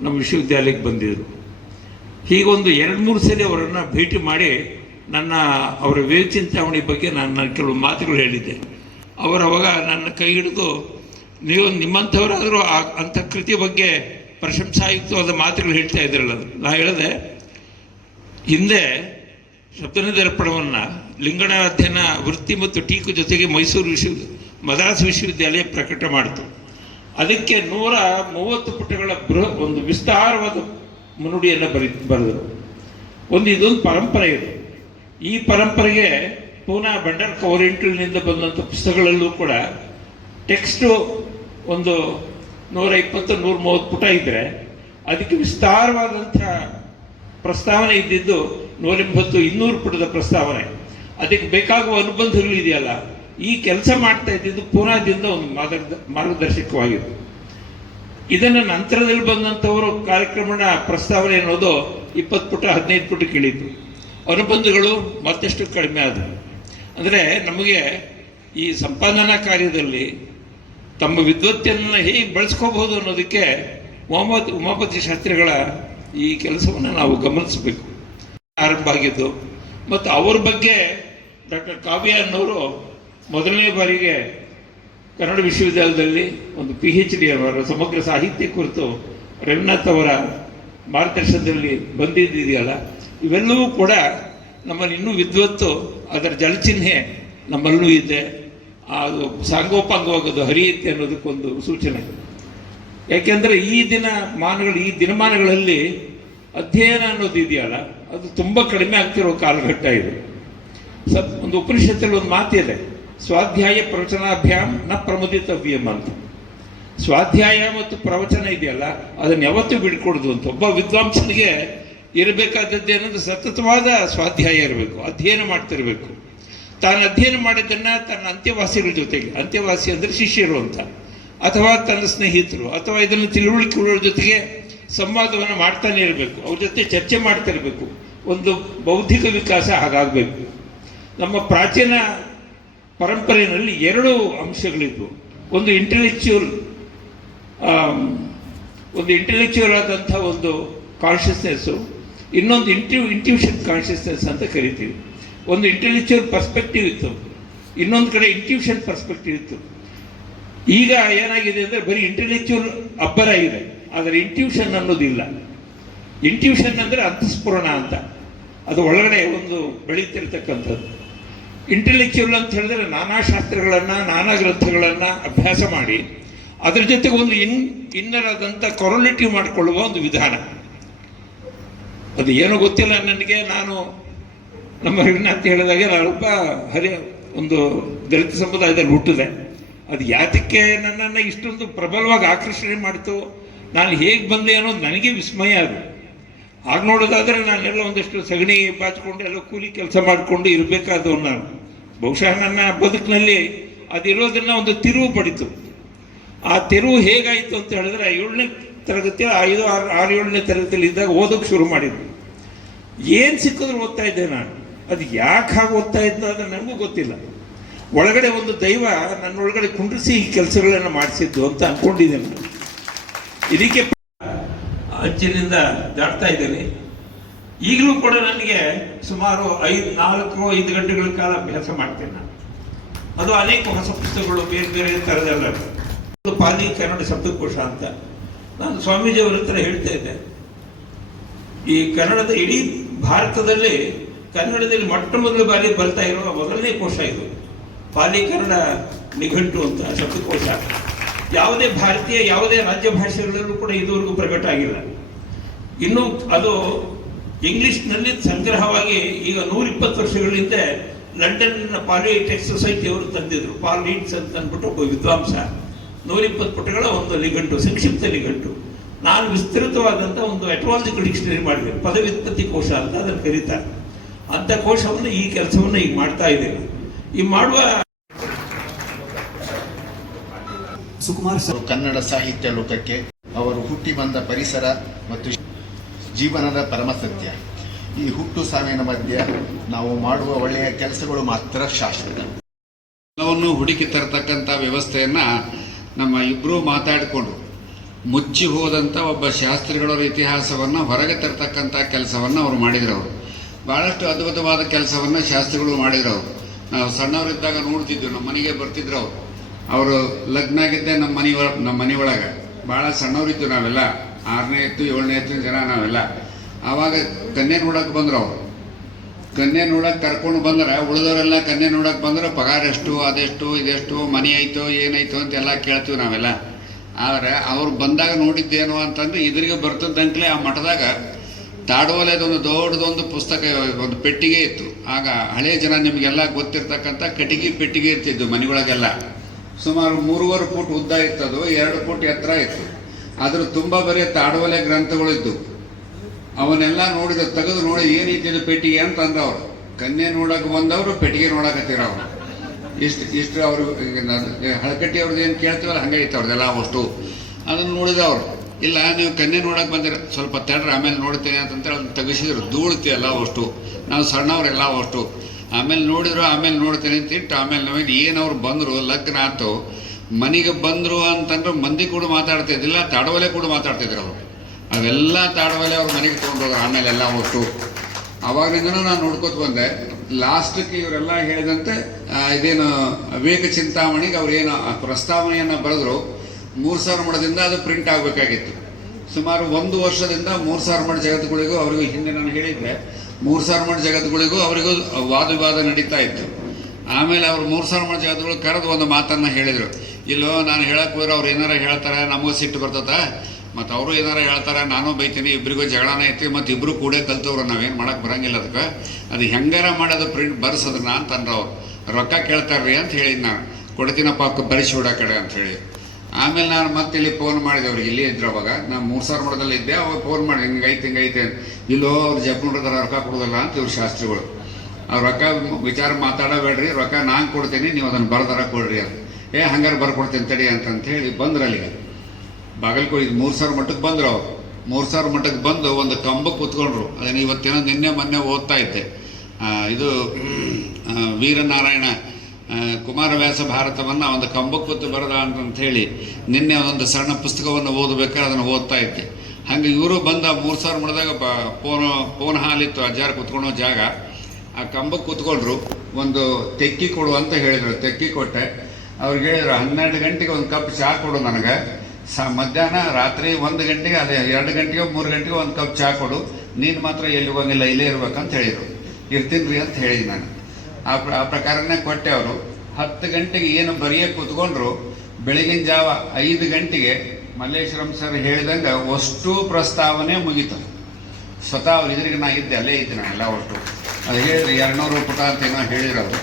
ನಮ್ಮ ವಿಶ್ವವಿದ್ಯಾಲಯಕ್ಕೆ ಬಂದಿದ್ದರು. ಹೀಗೊಂದು 2-3 ಸಲ ಅವರನ್ನು ಭೇಟಿ ಮಾಡಿ ಅವರ ವಿವೇಕಚಿಂತಾಮಣಿ ಬಗ್ಗೆ ನಾನು ಕೆಲವು ಮಾತುಗಳು ಹೇಳಿದ್ದೆ. ಅವಾಗ ನನ್ನ ಕೈ ಹಿಡಿದು, ನೀವು ನಿಮ್ಮಂಥವರಾದರೂ ಅಂಥ ಕೃತಿ ಬಗ್ಗೆ ಪ್ರಶಂಸಾಯುಕ್ತವಾದ ಮಾತುಗಳು ಹೇಳ್ತಾ ಇದ್ರಲ್ಲ. ನಾನು ಹೇಳಿದೆ, ಹಿಂದೆ ಶಬ್ದನಿದರ್ಪಣವನ್ನು ಲಿಂಗಣ ಅಧ್ಯಯನ ವೃತ್ತಿ ಮತ್ತು ಟೀಕು ಜೊತೆಗೆ ಮದ್ರಾಸ್ ವಿಶ್ವವಿದ್ಯಾಲಯ ಪ್ರಕಟ ಮಾಡಿತು. ಅದಕ್ಕೆ 130 ಪುಟಗಳ ಒಂದು ವಿಸ್ತಾರವಾದ ಮುನ್ನುಡಿಯನ್ನು ಬರೆದರು. ಇದೊಂದು ಪರಂಪರೆ ಇದೆ. ಈ ಪರಂಪರೆಗೆ ಪೂನಾ ಬಂಡರ್ ಓರಿಯೆಂಟಲ್ನಿಂದ ಬಂದಂಥ ಪುಸ್ತಕಗಳಲ್ಲೂ ಕೂಡ ಟೆಕ್ಸ್ಟು ಒಂದು 120-130 ಪುಟ ಇದ್ದರೆ ಅದಕ್ಕೆ ವಿಸ್ತಾರವಾದಂಥ ಪ್ರಸ್ತಾವನೆ ಇದ್ದಿದ್ದು 180-200 ಪುಟದ ಪ್ರಸ್ತಾವನೆ. ಅದಕ್ಕೆ ಬೇಕಾಗುವ ಅನುಬಂಧಗಳು ಇದೆಯಲ್ಲ, ಈ ಕೆಲಸ ಮಾಡ್ತಾ ಇದ್ದಿದ್ದು ಪೂನಾದಿಂದ ಒಂದು ಮಾರ್ಗದರ್ಶಕವಾಗಿದೆ. ಇದನ್ನು ನಂತರದಲ್ಲಿ ಬಂದಂಥವರು ಕಾರ್ಯಕ್ರಮದ ಪ್ರಸ್ತಾವನೆ ಅನ್ನೋದು 20 ಪುಟ 15 ಪುಟಕ್ಕೆ ಇಳಿತು. ಅನುಬಂಧಗಳು ಮತ್ತಷ್ಟು ಕಡಿಮೆ ಆದವು. ಅಂದರೆ ನಮಗೆ ಈ ಸಂಪಾದನಾ ಕಾರ್ಯದಲ್ಲಿ ತಮ್ಮ ವಿದ್ವತ್ತನ್ನು ಹೇಗೆ ಬಳಸ್ಕೋಬಹುದು ಅನ್ನೋದಕ್ಕೆ ಉಮಾಪತಿ ಶಾಸ್ತ್ರಿಗಳ ಈ ಕೆಲಸವನ್ನು ನಾವು ಗಮನಿಸಬೇಕು. ಆರಂಭ ಆಗಿದ್ದು ಮತ್ತು ಅವ್ರ ಬಗ್ಗೆ ಡಾಕ್ಟರ್ ಕಾವ್ಯ ಅನ್ನೋರು ಮೊದಲನೇ ಬಾರಿಗೆ ಕನ್ನಡ ವಿಶ್ವವಿದ್ಯಾಲಯದಲ್ಲಿ ಒಂದು PhD ಅವರ ಸಮಗ್ರ ಸಾಹಿತ್ಯ ಕುರಿತು ರವಿನಾಥ್ ಅವರ ಮಾರ್ಗದರ್ಶನದಲ್ಲಿ ಬಂದಿದೆಯಲ್ಲ, ಇವೆಲ್ಲವೂ ಕೂಡ ನಮ್ಮಲ್ಲಿ ಇನ್ನೂ ವಿದ್ವತ್ತು, ಅದರ ಜಲಚಿಹ್ನೆ ನಮ್ಮಲ್ಲೂ ಇದೆ. ಅದು ಸಾಂಗೋಪಾಂಗವಾಗೋದು ಹರಿಯುತ್ತೆ ಅನ್ನೋದಕ್ಕೊಂದು ಸೂಚನೆ. ಯಾಕೆಂದರೆ ಈ ದಿನಮಾನಗಳಲ್ಲಿ ಅಧ್ಯಯನ ಅನ್ನೋದು ಇದೆಯಲ್ಲ, ಅದು ತುಂಬ ಕಡಿಮೆ ಆಗ್ತಿರೋ ಕಾಲಘಟ್ಟ ಇದು. ಒಂದು ಉಪನಿಷತ್ತಲ್ಲಿ ಒಂದು ಮಾತಿದೆ, ಸ್ವಾಧ್ಯಾಯ ಪ್ರವಚನಾಭ್ಯಾಮ್ ನ ಪ್ರಮುದಿತವ್ಯಂ ಅಂತ. ಸ್ವಾಧ್ಯಾಯ ಮತ್ತು ಪ್ರವಚನ ಇದೆಯಲ್ಲ ಅದನ್ನು ಯಾವತ್ತೂ ಬಿಡ್ಕೊಡ್ದು ಅಂತ. ಒಬ್ಬ ವಿದ್ವಾಂಸನಿಗೆ ಇರಬೇಕಾದದ್ದೇ ಅನ್ನೋದು ಸತತವಾದ ಸ್ವಾಧ್ಯಾಯ ಇರಬೇಕು, ಅಧ್ಯಯನ ಮಾಡ್ತಿರಬೇಕು. ತಾನು ಅಧ್ಯಯನ ಮಾಡಿದ್ದನ್ನು ತನ್ನ ಅಂತ್ಯವಾಸಿಗಳ ಜೊತೆಗೆ, ಅಂತ್ಯವಾಸಿ ಅಂದರೆ ಶಿಷ್ಯರು ಅಂತ, ಅಥವಾ ತನ್ನ ಸ್ನೇಹಿತರು, ಅಥವಾ ಇದನ್ನು ತಿಳುವಳಿಕೆಗಳ ಜೊತೆಗೆ ಸಂವಾದವನ್ನು ಮಾಡ್ತಾನೆ ಇರಬೇಕು, ಅವ್ರ ಜೊತೆ ಚರ್ಚೆ ಮಾಡ್ತಾ ಇರಬೇಕು. ಒಂದು ಬೌದ್ಧಿಕ ವಿಕಾಸ ಹಾಗಾಗಬೇಕು. ನಮ್ಮ ಪ್ರಾಚೀನ ಪರಂಪರೆಯಲ್ಲಿ 2 ಅಂಶಗಳಿದ್ವು. ಒಂದು ಇಂಟೆಲೆಕ್ಚುಯಲ್ ಆದಂಥ ಒಂದು ಕಾನ್ಷಿಯಸ್ನೆಸ್ಸು, ಇನ್ನೊಂದು ಇಂಟ್ಯೂಷನ್ ಕಾನ್ಷಿಯಸ್ನೆಸ್ ಅಂತ ಕರಿತೀವಿ. ಒಂದು ಇಂಟೆಲೆಕ್ಚುಯಲ್ ಪರ್ಸ್ಪೆಕ್ಟಿವ್ ಇತ್ತು, ಇನ್ನೊಂದು ಕಡೆ ಇಂಟ್ಯೂಷನ್ ಪರ್ಸ್ಪೆಕ್ಟಿವ್ ಇತ್ತು. ಈಗ ಏನಾಗಿದೆ ಅಂದರೆ ಬರೀ ಇಂಟೆಲೆಕ್ಚುಯಲ್ ಅಬ್ಬರ ಇದೆ, ಆದರೆ ಇಂಟ್ಯೂಷನ್ ಅನ್ನೋದಿಲ್ಲ. ಇಂಟ್ಯೂಷನ್ ಅಂದರೆ ಅಂತಃಸ್ಫುರಣ ಅಂತ, ಅದು ಒಳಗಡೆ ಒಂದು ಬೆಳೀತಿರ್ತಕ್ಕಂಥದ್ದು. ಇಂಟೆಲೆಕ್ಚುಯಲ್ ಅಂತ ಹೇಳಿದ್ರೆ ನಾನಾ ಶಾಸ್ತ್ರಗಳನ್ನು, ನಾನಾ ಗ್ರಂಥಗಳನ್ನು ಅಭ್ಯಾಸ ಮಾಡಿ ಅದರ ಜೊತೆಗೆ ಒಂದು ಇನ್ನರಾದಂಥ ಕೊರಲೇಟಿವ್ ಮಾಡಿಕೊಳ್ಳುವ ಒಂದು ವಿಧಾನ. ಅದು ಏನೋ ಗೊತ್ತಿಲ್ಲ ನನಗೆ. ನಾನು ನಮ್ಮ ರವಿನಾಥ್ ಹೇಳಿದಾಗೆ ನಾನೊಬ್ಬ ಒಂದು ದಲಿತ ಸಮುದಾಯದಲ್ಲಿ ಹುಟ್ಟಿದೆ. ಅದು ಯಾತಕ್ಕೆ ನನ್ನನ್ನು ಇಷ್ಟೊಂದು ಪ್ರಬಲವಾಗಿ ಆಕರ್ಷಣೆ ಮಾಡಿತು, ನಾನು ಹೇಗೆ ಬಂದೆ ಅನ್ನೋದು ನನಗೆ ವಿಸ್ಮಯ. ಅದು ಆಗ ನೋಡೋದಾದರೆ ನಾನೆಲ್ಲ ಒಂದಷ್ಟು ಸಗಣಿ ಬಾಚಿಕೊಂಡು ಎಲ್ಲ ಕೂಲಿ ಕೆಲಸ ಮಾಡಿಕೊಂಡು ಇರಬೇಕಾದವು. ನಾನು ಬಹುಶಃ ನನ್ನ ಬದುಕಿನಲ್ಲಿ ಅದಿರೋದನ್ನು ಒಂದು ತಿರುವು ಪಡಿತು. ಆ ತಿರುವು ಹೇಗಾಯಿತು ಅಂತ ಹೇಳಿದ್ರೆ ತರಗತಿ 5, 6, 7ನೇ ತರಗತಿಯಲ್ಲಿ ಇದ್ದಾಗ ಓದೋಕೆ ಶುರು ಮಾಡಿದ್ವಿ. ಏನು ಸಿಕ್ಕಿದ್ರು ಓದ್ತಾ ಇದ್ದೆ ನಾನು. ಅದು ಯಾಕೆ ಹಾಗೆ ಓದ್ತಾ ಇದ್ದ ಅದು ನನಗೂ ಗೊತ್ತಿಲ್ಲ. ಒಳಗಡೆ ಒಂದು ದೈವ ನನ್ನೊಳಗಡೆ ಕುಂಡ್ರಿಸಿ ಈ ಕೆಲಸಗಳನ್ನು ಮಾಡಿಸಿದ್ದು ಅಂತ ಅಂದ್ಕೊಂಡಿದ್ದೇನೆ. ಇದಕ್ಕೆ ಅಂಚಿನಿಂದ ದಾಟ್ತಾ ಇದ್ದೇನೆ. ಈಗಲೂ ಕೂಡ ನನಗೆ ಸುಮಾರು 4-5 ಗಂಟೆಗಳ ಕಾಲ ಅಭ್ಯಾಸ ಮಾಡ್ತೇನೆ ನಾನು. ಅದು ಅನೇಕ ಹೊಸ ಪುಸ್ತಕಗಳು, ಬೇರೆ ಬೇರೆ ಥರದೆಲ್ಲ. ಪಾಲಿ ಕನ್ನಡ ಶಬ್ದಕೋಶ ಅಂತ ನಾನು ಸ್ವಾಮೀಜಿಯವರ ಹತ್ರ ಹೇಳ್ತಾ ಇದ್ದೆ. ಈ ಕನ್ನಡದ ಇಡೀ ಭಾರತದಲ್ಲಿ ಕನ್ನಡದಲ್ಲಿ ಮೊಟ್ಟ ಮೊದಲ ಬಾರಿ ಬರ್ತಾ ಇರುವ ಮೊದಲನೇ ಕೋಶ ಇದು, ಪಾಲಿ ಕನ್ನಡ ನಿಘಂಟು ಅಂತ ಶಬ್ದಕೋಶ. ಯಾವುದೇ ಭಾರತೀಯ ಯಾವುದೇ ರಾಜ್ಯ ಭಾಷೆಗಳಲ್ಲೂ ಕೂಡ ಇದುವರೆಗೂ ಪ್ರಕಟ ಆಗಿಲ್ಲ. ಇನ್ನು ಅದು ಇಂಗ್ಲಿಷ್ನಲ್ಲಿ ಸಂಗ್ರಹವಾಗಿ ಈಗ 120 ವರ್ಷಗಳ ಹಿಂದೆ ಲಂಡನ್ ಪಾಲಿ ಟೆಕ್ಸ್ಟ್ ಸೊಸೈಟಿ ಅವರು ತಂದಿದ್ರು. ಪಾಲ್ ಲೀಡ್ಸ್ ಅಂತ ಅಂದ್ಬಿಟ್ಟು ಒಬ್ಬ ವಿದ್ವಾಂಸ 120 ಪುಟಗಳ ಒಂದು ನಿಘಂಟು, ಸಂಕ್ಷಿಪ್ತ ನಿಘಂಟು. ನಾನು ವಿಸ್ತೃತವಾದಂಥ ಒಂದು ಎಟಮಾಲಜಿಕಲ್ ಡಿಕ್ಷನರಿ ಮಾಡಿದೆ, ಪದವ್ಯುತ್ಪತ್ತಿ ಕೋಶ ಅಂತ ಅದನ್ನು ಕರೀತಾರೆ. ಅಂಥ ಕೋಶವನ್ನು ಈ ಕೆಲಸವನ್ನು ಈಗ ಮಾಡ್ತಾ ಇದ್ದೇನೆ. ಈ ಮಾಡುವ ಸುಕುಮಾರ್ ಸರ್ ಕನ್ನಡ ಸಾಹಿತ್ಯ ಲೋಕಕ್ಕೆ ಅವರು ಹುಟ್ಟಿ ಬಂದ ಪರಿಸರ ಮತ್ತು ಜೀವನದ ಪರಮ ಸತ್ಯ. ಈ ಹುಟ್ಟು ಸಾವಿನ ಮಧ್ಯೆ ನಾವು ಮಾಡುವ ಒಳ್ಳೆಯ ಕೆಲಸಗಳು ಮಾತ್ರ ಶಾಶ್ವತ. ಎಲ್ಲವನ್ನು ಹುಡುಕಿ ತರತಕ್ಕಂಥ ವ್ಯವಸ್ಥೆಯನ್ನು ನಮ್ಮ ಇಬ್ಬರೂ ಮಾತಾಡಿಕೊಂಡು ಮುಚ್ಚಿ ಹೋದಂಥ ಒಬ್ಬ ಶಾಸ್ತ್ರಿಗಳವರ ಇತಿಹಾಸವನ್ನು ಹೊರಗೆ ತರತಕ್ಕಂಥ ಕೆಲಸವನ್ನು ಅವರು ಮಾಡಿದ್ರು. ಅವರು ಭಾಳಷ್ಟು ಅದ್ಭುತವಾದ ಕೆಲಸವನ್ನು ಶಾಸ್ತ್ರಿಗಳು ಮಾಡಿದ್ರು. ನಾವು ಸಣ್ಣವರಿದ್ದಾಗ ನೋಡ್ತಿದ್ವಿ, ನಮ್ಮ ಮನೆಗೆ ಬರ್ತಿದ್ರು ಅವರು. ಅವರು ಲಗ್ನ ಆಗಿದ್ದೆ ನಮ್ಮ ಮನೆಯೊಳಗೆ. ಭಾಳ ಸಣ್ಣವರಿದ್ದು ನಾವೆಲ್ಲ, 6ನೇ ಎತ್ತು 7ನೇ ಎತ್ತಿನ ಜನ ನಾವೆಲ್ಲ. ಆವಾಗ ಕನ್ಯೆ ನೋಡೋಕೆ ಬಂದರು ಅವರು. ಕನ್ಯೆ ನೋಡೋಕೆ ಕರ್ಕೊಂಡು ಬಂದ್ರೆ ಉಳಿದವರೆಲ್ಲ ಕನ್ಯೆ ನೋಡೋಕೆ ಬಂದ್ರೆ ಪಗಾರ ಎಷ್ಟು, ಅದೆಷ್ಟು, ಇದೆಷ್ಟು, ಮನೆ ಆಯಿತೋ ಏನಾಯ್ತು ಅಂತೆಲ್ಲ ಕೇಳ್ತೀವಿ ನಾವೆಲ್ಲ. ಆದರೆ ಅವ್ರು ಬಂದಾಗ ನೋಡಿದ್ದೇನು ಅಂತಂದ್ರೆ ಇದ್ರಿಗೆ ಬರ್ತದಂಕ್ಲೆ ಆ ಮಠದಾಗ ತಾಡೋಲೆದೊಂದು ದೊಡ್ಡದೊಂದು ಪುಸ್ತಕ, ಒಂದು ಪೆಟ್ಟಿಗೆ ಇತ್ತು. ಆಗ ಹಳೆ ಜನ ನಿಮಗೆಲ್ಲ ಗೊತ್ತಿರ್ತಕ್ಕಂಥ ಕಟ್ಟಿಗೆ ಪೆಟ್ಟಿಗೆ ಇರ್ತಿದ್ದು ಮನೆಯೊಳಗೆಲ್ಲ. ಸುಮಾರು 3.5 ಫೂಟ್ ಉದ್ದ ಇರ್ತದು, 2 ಫೂಟ್ ಎತ್ತರ ಇತ್ತು. ಅದ್ರ ತುಂಬ ಬರೀ ತಾಡೋಲೆ ಗ್ರಂಥಗಳಿದ್ದು. ಅವನ್ನೆಲ್ಲ ನೋಡಿದ ತೆಗೆದು ನೋಡಿ ಏನಿದ್ದು ಪೆಟ್ಟಿಗೆ ಅಂತಂದ ಅವರು. ಕನ್ಯೆ ನೋಡಕ್ಕೆ ಬಂದವರು ಪೆಟ್ಟಿಗೆ ನೋಡಕತ್ತೀರ ಅವರು. ಇಷ್ಟು ಅವರು ಹಳಕಟ್ಟಿ ಅವ್ರದ್ದು ಏನು ಕೇಳ್ತೀವಲ್ಲ ಹಂಗೈತೆ ಅವ್ರದ್ದೆಲ್ಲ ಅಷ್ಟು. ಅದನ್ನು ನೋಡಿದವರು, ಇಲ್ಲ ನೀವು ಕನ್ಯೆ ನೋಡಕ್ಕೆ ಬಂದಿರ, ಸ್ವಲ್ಪ ತಡ್ರಿ ಆಮೇಲೆ ನೋಡ್ತೇನೆ ಅಂತಂತೇಳಿ ಅದನ್ನು ತೆಗಿಸಿದ್ರು. ಧೂಳ್ತಿ ಎಲ್ಲ ಅಷ್ಟು, ನಾವು ಸಣ್ಣವರೆಲ್ಲ ಅಷ್ಟು. ಆಮೇಲೆ ನೋಡಿದ್ರು, ಆಮೇಲೆ ನೋಡ್ತೇನೆ ಅಂತ ಇಟ್ಟು ಆಮೇಲೆ ನಾವೇನು ಏನು ಅವ್ರು ಬಂದರು, ಲಗ್ನ ಆಯ್ತು, ಮನೆಗೆ ಬಂದರು ಅಂತಂದ್ರೆ ಮಂದಿ ಕೂಡ ಮಾತಾಡ್ತಿದ್ದಿಲ್ಲ, ತಾಡವಲೆ ಕೂಡ ಮಾತಾಡ್ತಿದ್ರು ಅವರು. ಅವೆಲ್ಲ ತಾಡವಲೆ ಅವ್ರ ಮನೆಗೆ ತೊಗೊಂಡೋದ್ರು ಆಮೇಲೆ ಎಲ್ಲ ಅಷ್ಟು. ಅವಾಗಿಂದನೂ ನಾನು ನೋಡ್ಕೊತ ಬಂದೆ. ಲಾಸ್ಟಕ್ಕೆ ಇವರೆಲ್ಲ ಹೇಳಿದಂತೆ ಇದೇನು ವಿವೇಕ ಚಿಂತಾಮಣಿಗೆ ಅವ್ರೇನು ಪ್ರಸ್ತಾವನೆಯನ್ನು ಬರೆದ್ರು. 3000 ಮಠದಿಂದ ಅದು ಪ್ರಿಂಟ್ ಆಗಬೇಕಾಗಿತ್ತು. ಸುಮಾರು 1 ವರ್ಷದಿಂದ 3000 ಮಠ ಜಗತ್ತುಗಳಿಗೂ ಅವರಿಗೂ, ಹಿಂದೆ ನಾನು ಹೇಳಿದ್ದೆ 3000 ಮಠ ಜಗತ್ತುಗಳಿಗೂ ಅವರಿಗೂ ವಾದ ವಿವಾದ ನಡೀತಾ ಇತ್ತು. ಆಮೇಲೆ ಅವರು 3000 ಮಠ ಜಗತ್ತುಗಳು ಕರೆದು ಒಂದು ಮಾತನ್ನು ಹೇಳಿದರು. ಇಲ್ಲೋ ನಾನು ಹೇಳಕ್ಕೆ ಹೋದ್ರೆ ಅವ್ರು ಏನಾರ ಹೇಳ್ತಾರೆ, ನಮಗೂ ಸಿಟ್ಟು ಬರ್ತದ, ಮತ್ತು ಅವರು ಏನಾರ ಹೇಳ್ತಾರೆ, ನಾನು ಬೈತೀನಿ, ಇಬ್ಬರಿಗೂ ಜಗಳನೇ ಐತಿ, ಮತ್ತು ಇಬ್ಬರು ಕೂಡ ಕಲ್ತವ್ರು, ನಾವೇನು ಮಾಡೋಕ್ಕೆ ಬರೋಂಗಿಲ್ಲ. ಅದಕ್ಕೆ ಅದು ಹೆಂಗಾರ ಮಾಡೋದು ಪ್ರಿಂಟ್ ಬರ್ಸೋದನ್ನ ಅಂತಂದ್ರೆ ಅವ್ರು ರೊಕ್ಕ ಕೇಳ್ತಾರ್ರಿ ಅಂತ ಹೇಳಿದ್ ನಾನು. ಕೊಡ್ತೀನಪ್ಪ ಬರಿಸಿ ಬಿಡೋ ಕಡೆ ಅಂತ ಹೇಳಿ. ಆಮೇಲೆ ನಾನು ಮತ್ತೆ ಇಲ್ಲಿ ಫೋನ್ ಮಾಡಿದೆ ಅವ್ರಿಗೆ. ಇಲ್ಲಿ ಇದ್ರು ಅವಾಗ ನಾನು 3000 ಮಠದಲ್ಲಿ ಇದ್ದೆ. ಅವಾಗ ಫೋನ್ ಮಾಡಿ ಹಿಂಗೈತೆ ಇಲ್ಲೋ ಅವ್ರು ಜಪ್ನೋಡ್ದಾರ ರೊಕ್ಕ ಕೊಡೋದಲ್ಲ ಅಂತ ಇವ್ರು ಶಾಸ್ತ್ರಿಗಳು. ಅವ್ರು ರೊಕ್ಕ ವಿಚಾರ ಮಾತಾಡಬೇಡ್ರಿ, ರೊಕ್ಕ ನಾನು ಕೊಡ್ತೀನಿ, ನೀವು ಅದನ್ನು ಬರ್ದಾರ ಕೊಡ್ರಿ ಅಂತ. ಹಂಗಾರೆ ಬರ್ಕೊಡ್ತೀನಿ ತಡಿ ಅಂತ ಹೇಳಿ ಬಂದ್ರು. ಅಲ್ಲಿಗೆ ಬಾಗಲಕೋಟೆ 3000 ಮಠಕ್ಕೆ ಬಂದರು ಅವರು. 3000 ಮಠಕ್ಕೆ ಬಂದು ಒಂದು ಕಂಬಕ್ಕೆ ಕೂತ್ಕೊಂಡ್ರು. ಅದನ್ನು ಇವತ್ತೇನೋ ನಿನ್ನೆ ಮೊನ್ನೆ ಓದ್ತಾ ಇದ್ದೆ. ಇದು ವೀರನಾರಾಯಣ ಕುಮಾರವ್ಯಾಸ ಭಾರತವನ್ನು ಒಂದು ಕಂಬಕ್ಕೆ ಕೂತು ಬರದ ಅಂತ ಹೇಳಿ ನಿನ್ನೆ ಒಂದು ಸಣ್ಣ ಪುಸ್ತಕವನ್ನು ಓದಬೇಕಾದ್ರೆ ಅದನ್ನು ಓದ್ತಾ ಇದ್ದೆ. ಹಾಗೆ ಇವರು ಬಂದ 3000 ಮಠದಾಗ ಪೋನ್ ಹಾಲಿತ್ತು, ಅಜ್ಜಾರು ಕೂತ್ಕೊಳ್ಳೋ ಜಾಗ. ಆ ಕಂಬಕ್ಕೆ ಕೂತ್ಕೊಂಡ್ರು. ಒಂದು ತೆಕ್ಕಿ ಕೊಡು ಅಂತ ಹೇಳಿದರು. ತೆಕ್ಕಿ ಕೊಟ್ಟೆ. ಅವ್ರಿಗೆ ಹೇಳಿದ್ರು 12 ಗಂಟೆಗೆ ಒಂದು ಕಪ್ ಚಹಾ ಕೊಡು ನನಗೆ, ಮಧ್ಯಾಹ್ನ ರಾತ್ರಿ 1 ಗಂಟೆಗೆ, ಅದೇ 2 ಗಂಟೆಗೆ 3 ಗಂಟೆಗೆ ಒಂದು ಕಪ್ ಚಹಾ ಕೊಡು, ನೀನು ಮಾತ್ರ ಎಲ್ಲಿ ಹೋಗಿಲ್ಲ, ಇಲ್ಲೇ ಇರ್ಬೇಕಂತ ಹೇಳಿದರು. ಇರ್ತೀನಿ ರೀ ಅಂತ ಹೇಳಿದೆ ನಾನು. ಆ ಪ್ರಕಾರನೇ ಕೊಟ್ಟೆ. ಅವರು 10 ಗಂಟೆಗೆ ಏನು ಬರೆಯಕ್ಕೆ ಕೂತ್ಕೊಂಡ್ರು. ಬೆಳಗಿನ ಜಾವ 5 ಗಂಟೆಗೆ ಮಲ್ಲೇಶ್ವರಂ ಸರ್ ಹೇಳಿದಂಗೆ ಅಷ್ಟು ಪ್ರಸ್ತಾವನೆ ಮುಗೀತು. ಸ್ವತಃ ಅವ್ರು ಇದ್ರಿಗೆ ನಾ ಇದ್ದೆ, ಅಲ್ಲೇ ಇದ್ದೆ ನಾನೆಲ್ಲ ಒಟ್ಟು. ಅದು ಹೇಳಿದ್ರಿ 200 ಪುಟ ಅಂತ ಏನೋ ಹೇಳಿರೋದು.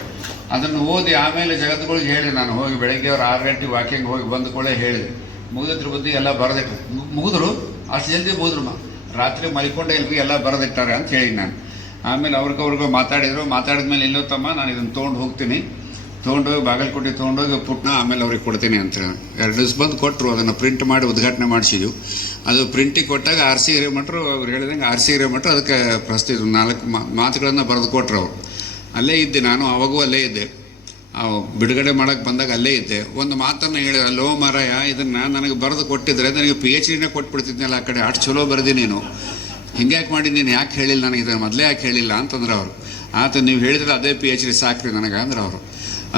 ಅದನ್ನು ಓದಿ ಆಮೇಲೆ ಜಗತ್ತುಗಳಿಗೆ ಹೇಳಿ ನಾನು ಹೋಗಿ ಬೆಳಗ್ಗೆ ಅವ್ರು 6 ಗಂಟೆಗೆ ವಾಕಿಂಗ್ ಹೋಗಿ ಬಂದ ಕೂಡಲೇ ಹೇಳಿದೆ. ಮುಗಿದ್ರ ಬುದ್ಧಿ ಎಲ್ಲ ಬರೆದಿಟ್ಟು ಮುಗಿದ್ರು, ಅಷ್ಟು ಜಲ್ದಿ ಮುಗಿದ್ರು. ರಾತ್ರಿ ಮಲ್ಕೊಂಡೆ ಎಲ್ರಿ ಎಲ್ಲ ಬರೆದಿಟ್ಟಾರೆ ಅಂತ ಹೇಳಿ ನಾನು. ಆಮೇಲೆ ಅವ್ರಿಗೂ ಮಾತಾಡಿದ್ರು. ಮಾತಾಡಿದ್ಮೇಲೆ ಇಲ್ಲೋ ತಮ್ಮ ನಾನು ಇದನ್ನು ತೊಗೊಂಡು ಹೋಗ್ತೀನಿ, ತೊಗೊಂಡೋಗಿ ಬಾಗಲಕೋಟೆ ತೊಗೊಂಡೋಗಿ ಪುಟ್ನ ಆಮೇಲೆ ಅವ್ರಿಗೆ ಕೊಡ್ತೀನಿ ಅಂತ 2 ದಿವಸ ಬಂದು ಕೊಟ್ಟರು. ಅದನ್ನು ಪ್ರಿಂಟ್ ಮಾಡಿ ಉದ್ಘಾಟನೆ ಮಾಡಿಸಿದ್ವು. ಅದು ಪ್ರಿಂಟಿಗೆ ಕೊಟ್ಟಾಗ ಆರ್ ಸಿ ಹಿರೇಮಠರು ಅವ್ರು ಹೇಳಿದಂಗೆ ಆರ್ ಸಿ ಹಿರೇಮಠರು ಅದಕ್ಕೆ ಪ್ರಸ್ತುತ 4 ಮಾತುಗಳನ್ನು ಬರೆದು ಕೊಟ್ಟರು. ಅವರು ಅಲ್ಲೇ ಇದ್ದೆ, ನಾನು ಅವಾಗೂ ಅಲ್ಲೇ ಇದ್ದೆ. ಬಿಡುಗಡೆ ಮಾಡೋಕ್ಕೆ ಬಂದಾಗ ಅಲ್ಲೇ ಇದ್ದೆ. ಒಂದು ಮಾತನ್ನು ಹೇಳಿದ, ಲೋ ಮಾರಾಯ, ಇದನ್ನು ನನಗೆ ಬರೆದು ಕೊಟ್ಟಿದ್ರೆ ನನಗೆ PhD ಕೊಟ್ಬಿಡ್ತಿದ್ನಲ್ಲ ಆ ಕಡೆ, ಅಷ್ಟು ಚಲೋ ಬರೆದಿ ನೀನು, ಹಿಂಗ್ಯಾಕೆ ಮಾಡಿ ನೀನು ಯಾಕೆ ಹೇಳಿಲ್ಲ ನನಗೆ, ಇದನ್ನು ಮೊದಲೇ ಯಾಕೆ ಹೇಳಿಲ್ಲ ಅಂತಂದ್ರೆ ಅವರು. ಆತ ನೀವು ಹೇಳಿದ್ರೆ ಅದೇ PhD ಸಾಕ್ರಿ ನನಗೆ ಅಂದ್ರೆ ಅವರು.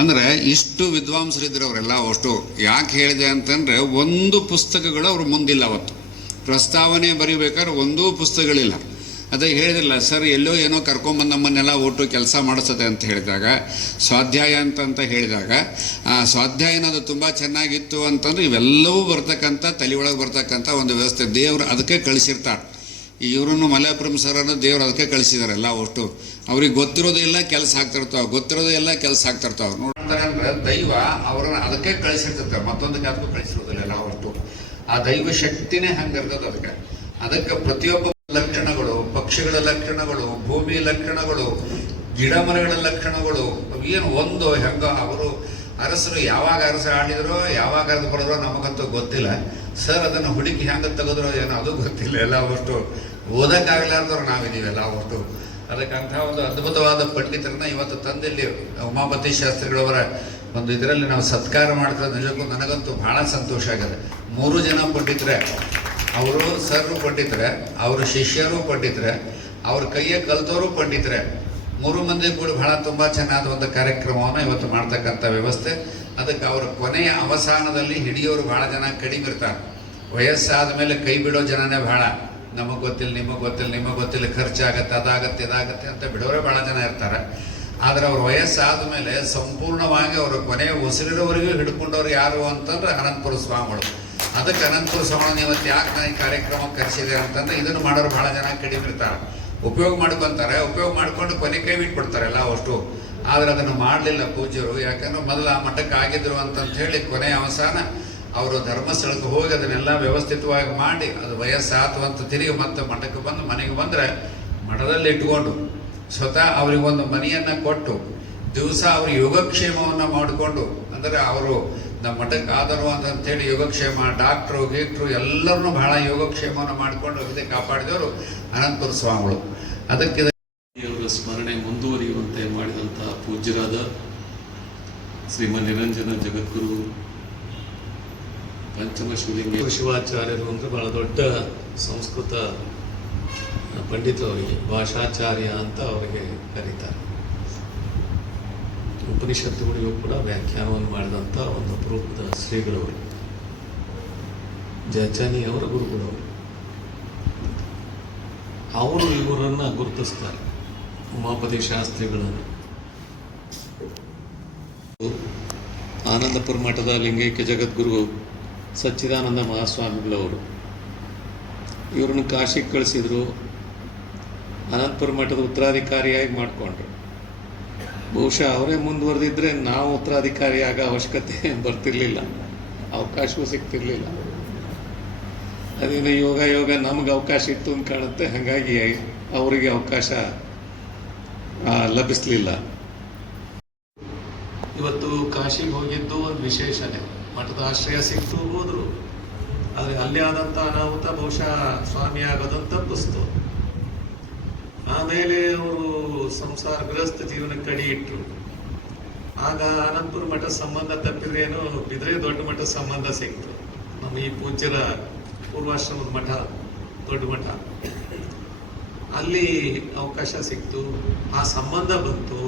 ಅಂದರೆ ಇಷ್ಟು ವಿದ್ವಾಂಸರಿದ್ದರು ಅವರೆಲ್ಲ. ಅಷ್ಟು ಯಾಕೆ ಹೇಳಿದೆ ಅಂತಂದರೆ, ಒಂದು ಪುಸ್ತಕಗಳು ಅವ್ರ ಮುಂದಿಲ್ಲ. ಅವತ್ತು ಪ್ರಸ್ತಾವನೆ ಬರೀಬೇಕಾದ್ರೆ ಒಂದೂ ಪುಸ್ತಕಗಳಿಲ್ಲ. ಅದೇ ಹೇಳಿದಿಲ್ಲ ಸರ್, ಎಲ್ಲೋ ಏನೋ ಕರ್ಕೊಂಬಂದು ನಮ್ಮನ್ನೆಲ್ಲ ಒಟ್ಟು ಕೆಲಸ ಮಾಡಿಸ್ತದೆ ಅಂತ ಹೇಳಿದಾಗ, ಸ್ವಾಧ್ಯಾಯ ಅಂತ ಹೇಳಿದಾಗ, ಆ ಸ್ವಾಧ್ಯಾಯ ಅನ್ನೋದು ತುಂಬ ಚೆನ್ನಾಗಿತ್ತು ಅಂತಂದ್ರೆ ಇವೆಲ್ಲವೂ ಬರ್ತಕ್ಕಂಥ ತಲೆಯೊಳಗೆ ಬರ್ತಕ್ಕಂಥ ಒಂದು ವ್ಯವಸ್ಥೆ ದೇವರು ಅದಕ್ಕೆ ಕಳಿಸಿರ್ತಾರೆ. ಇವ್ರನ್ನು ಮಲ್ಲೇಪುರಂ ಸರನ್ನು ದೇವರು ಅದಕ್ಕೆ ಕಳಿಸಿದ್ದಾರೆ. ಎಲ್ಲ ಒಟ್ಟು ಅವ್ರಿಗೆ ಗೊತ್ತಿರೋದೆಲ್ಲ ಕೆಲಸ ಆಗ್ತಿರ್ತಾವೆ, ಗೊತ್ತಿರೋದೆಲ್ಲ ಕೆಲಸ ಆಗ್ತಿರ್ತಾವೆ. ನೋಡ್ತಾರೆ ಅಂದ್ರೆ ದೈವ ಅವ್ರನ್ನ ಅದಕ್ಕೆ ಕಳಿಸಿರ್ತಿರ್ತಾರೆ, ಮತ್ತೊಂದಕ್ಕೆ ಅದಕ್ಕೂ ಕಳಿಸಿರೋದಿಲ್ಲ. ಒಟ್ಟು ಆ ದೈವ ಶಕ್ತಿನೇ ಹಂಗಿರ್ತದೆ. ಅದಕ್ಕೆ ಪ್ರತಿಯೊಬ್ಬ ಲಕ್ಷಣಗಳು, ಪಕ್ಷಿಗಳ ಲಕ್ಷಣಗಳು, ಭೂಮಿ ಲಕ್ಷಣಗಳು, ಗಿಡ ಮರಗಳ ಲಕ್ಷಣಗಳು ಏನು ಒಂದು ಹೆಂಗ ಅವರು ಅರಸರು ಯಾವಾಗ ಅರಸ ಆಡಿದ್ರೋ ಯಾವಾಗ ಅರ್ದು ಬರೋದ್ರೋ ನಮಗಂತೂ ಗೊತ್ತಿಲ್ಲ. ಸರ್ ಅದನ್ನು ಹುಡುಕಿ ಹೆಂಗೆ ತೆಗೆದ್ರೋ ಏನೋ ಅದು ಗೊತ್ತಿಲ್ಲ. ಎಲ್ಲ ಒಟ್ಟು ಓದಕ್ಕಾಗಲಾರ್ದವ್ರು ನಾವಿದೀವೆಲ್ಲ ಒಟ್ಟು. ಅದಕ್ಕಂಥ ಒಂದು ಅದ್ಭುತವಾದ ಪಂಡಿತರನ್ನ ಇವತ್ತು ತಂದಿಲ್ಲಿ ಉಮಾಪತಿ ಶಾಸ್ತ್ರಿಗಳವರ ಒಂದು ಇದರಲ್ಲಿ ನಾವು ಸತ್ಕಾರ ಮಾಡ್ತಾರೆ. ನಿಜಕ್ಕೂ ನನಗಂತೂ ಬಹಳ ಸಂತೋಷ ಆಗಿದೆ. 3 ಜನ ಪಂಡಿತರೆ, ಅವರು ಸರ್ರು ಪಂಡಿತರೆ, ಅವ್ರ ಶಿಷ್ಯರು ಪಂಡಿತರೆ, ಅವ್ರ ಕೈಯೇ ಕಲ್ತವರು ಪಂಡಿತರೆ. 3 ಮಂದಿ ಕೂಡ ಬಹಳ ತುಂಬ ಚೆನ್ನಾದ ಒಂದು ಕಾರ್ಯಕ್ರಮವನ್ನು ಇವತ್ತು ಮಾಡ್ತಕ್ಕಂಥ ವ್ಯವಸ್ಥೆ. ಅದಕ್ಕೆ ಅವರ ಕೊನೆಯ ಅವಸಾನದಲ್ಲಿ ಹಿಡಿಯೋರು ಬಹಳ ಜನ ಕಡಿಮೆ ಇರ್ತಾರೆ. ವಯಸ್ಸಾದ ಮೇಲೆ ಕೈ ಬಿಡೋ ಜನನೇ ಬಹಳ. ನಮಗೆ ಗೊತ್ತಿಲ್ಲ, ನಿಮಗೆ ಗೊತ್ತಿಲ್ಲ, ಖರ್ಚಾಗತ್ತೆ, ಅದಾಗತ್ತೆ, ಇದಾಗತ್ತೆ ಅಂತ ಬಿಡೋರೇ ಬಹಳ ಜನ ಇರ್ತಾರೆ. ಆದರೆ ಅವ್ರ ವಯಸ್ಸಾದ ಮೇಲೆ ಸಂಪೂರ್ಣವಾಗಿ ಅವರ ಕೊನೆಯ ಉಸಿರಿರೋವರೆಗೂ ಹಿಡ್ಕೊಂಡವ್ರು ಯಾರು ಅಂತಂದ್ರೆ ಅನಂತಪುರ ಸ್ವಾಮಿಗಳು. ಅದಕ್ಕೆ ಅನಂತಪುರ ಸ್ವಾಮಿ ಇವತ್ತು ಯಾಕೆ ನಾನು ಈ ಕಾರ್ಯಕ್ರಮಕ್ಕೆ ಕರೆಸಿದೆ ಅಂತಂದ್ರೆ, ಇದನ್ನು ಮಾಡೋರು ಬಹಳ ಜನ ಕಡಿಮೆ ಇರ್ತಾರೆ. ಉಪಯೋಗ ಮಾಡ್ಕೊತಾರೆ, ಉಪಯೋಗ ಮಾಡ್ಕೊಂಡು ಕೊನೆ ಕೈ ಬಿಟ್ಬಿಡ್ತಾರೆ ಎಲ್ಲ ಅಷ್ಟು. ಆದರೆ ಅದನ್ನು ಮಾಡಲಿಲ್ಲ ಪೂಜ್ಯರು. ಯಾಕಂದ್ರೆ ಮೊದಲು ಆ ಮಠಕ್ಕೆ ಆಗಿದ್ರು ಅಂತ ಹೇಳಿ ಕೊನೆಯ ಅವಸಾನ ಅವರು ಧರ್ಮಸ್ಥಳಕ್ಕೆ ಹೋಗಿ ಅದನ್ನೆಲ್ಲ ವ್ಯವಸ್ಥಿತವಾಗಿ ಮಾಡಿ, ಅದು ವಯಸ್ಸಾತು ಅಂತ ತಿರುಗಿ ಮತ್ತೆ ಮಠಕ್ಕೆ ಬಂದು ಮನೆಗೆ ಬಂದರೆ ಮಠದಲ್ಲಿ ಇಟ್ಕೊಂಡು ಸ್ವತಃ ಅವರಿಗೊಂದು ಮನೆಯನ್ನು ಕೊಟ್ಟು ದಿವಸ ಅವ್ರ ಯೋಗಕ್ಷೇಮವನ್ನು ಮಾಡಿಕೊಂಡು, ಅಂದರೆ ಅವರು ನಮ್ಮ ಮಠಕ್ಕೆ ಆದರು ಅಂತೇಳಿ ಯೋಗಕ್ಷೇಮ, ಡಾಕ್ಟ್ರು ಗೀಕ್ಟ್ರು ಎಲ್ಲರನ್ನೂ ಬಹಳ ಯೋಗಕ್ಷೇಮವನ್ನು ಮಾಡಿಕೊಂಡು ಇದಕ್ಕೆ ಕಾಪಾಡಿದವರು ಅನಂತಪುರ ಸ್ವಾಮಿಗಳು. ಅದಕ್ಕೆ ಅವರ ಸ್ಮರಣೆ ಮುಂದುವರಿಯುವಂತೆ ಮಾಡಿದಂಥ ಪೂಜ್ಯರಾದ ಶ್ರೀಮನ್ ನಿರಂಜನ ಜಗದ್ಗುರು ಪಂಚಮ ಶಿವಾಚಾರ್ಯರು ಅಂದರೆ ಬಹಳ ದೊಡ್ಡ ಸಂಸ್ಕೃತ ಪಂಡಿತರು. ಅವರಿಗೆ ಭಾಷಾಚಾರ್ಯ ಅಂತ ಅವರಿಗೆ ಕರೀತಾರೆ. ಉಪನಿಷತ್ತುಗಳಿಗೂ ಕೂಡ ವ್ಯಾಖ್ಯಾನವನ್ನು ಮಾಡಿದಂಥ ಒಂದು ಅಪರೂಪದ ಶ್ರೀಗಳವರು, ಜಚನಿಯವರ ಗುರುಗಳವರು. ಅವರು ಇವರನ್ನು ಗುರುತಿಸ್ತಾರೆ, ಉಮಾಪತಿ ಶಾಸ್ತ್ರಿಗಳನ್ನು. ಆನಂದಪುರ ಮಠದ ಲಿಂಗೈಕ್ಯ ಜಗದ್ಗುರು ಸಚ್ಚಿದಾನಂದ ಮಹಾಸ್ವಾಮಿಗಳವರು ಇವ್ರನ್ನ ಕಾಶಿಗೆ ಕಳಿಸಿದ್ರು. ಅನಂತಪುರ ಮಠದ ಉತ್ತರಾಧಿಕಾರಿಯಾಗಿ ಮಾಡಿಕೊಂಡ್ರು. ಬಹುಶಃ ಅವರೇ ಮುಂದುವರೆದಿದ್ರೆ ನಾವು ಉತ್ತರಾಧಿಕಾರಿ ಆಗೋ ಅವಶ್ಯಕತೆ ಬರ್ತಿರ್ಲಿಲ್ಲ, ಅವಕಾಶವೂ ಸಿಗ್ತಿರ್ಲಿಲ್ಲ. ಅದೇನು ಯೋಗ ನಮ್ಗೆ ಅವಕಾಶ ಇತ್ತು ಅಂತ ಕಾಣುತ್ತೆ. ಹಾಗಾಗಿ ಅವರಿಗೆ ಅವಕಾಶ ಲಭಿಸಲಿಲ್ಲ. ಇವತ್ತು ಕಾಶಿಗೆ ಹೋಗಿದ್ದು ಒಂದು ವಿಶೇಷನೇ. ಮಠದ ಆಶ್ರಯ ಸಿಕ್ತು, ಹೋದರು. ಆದರೆ ಅಲ್ಲೇ ಆದಂಥ ಅನಾಹುತ ಬಹುಶಃ ಸ್ವಾಮಿ ಆಗೋದನ್ನು ತಪ್ಪಿಸ್ತು. ಆಮೇಲೆ ಅವರು ಸಂಸಾರ ಗೃಹಸ್ಥ ಜೀವನಕ್ಕೆ ಅಡಿ ಇಟ್ಟರು. ಆಗ ಅನಂತಪುರ ಮಠದ ಸಂಬಂಧ ತಪ್ಪಿದ್ರೇನು ಬಿದ್ರೆ ದೊಡ್ಡ ಮಠದ ಸಂಬಂಧ ಸಿಕ್ತು. ನಮ್ಮ ಈ ಪೂಜ್ಯರ ಪೂರ್ವಾಶ್ರಮದ ಮಠ, ದೊಡ್ಡ ಮಠ, ಅಲ್ಲಿ ಅವಕಾಶ ಸಿಕ್ತು. ಆ ಸಂಬಂಧ ಬಂತು.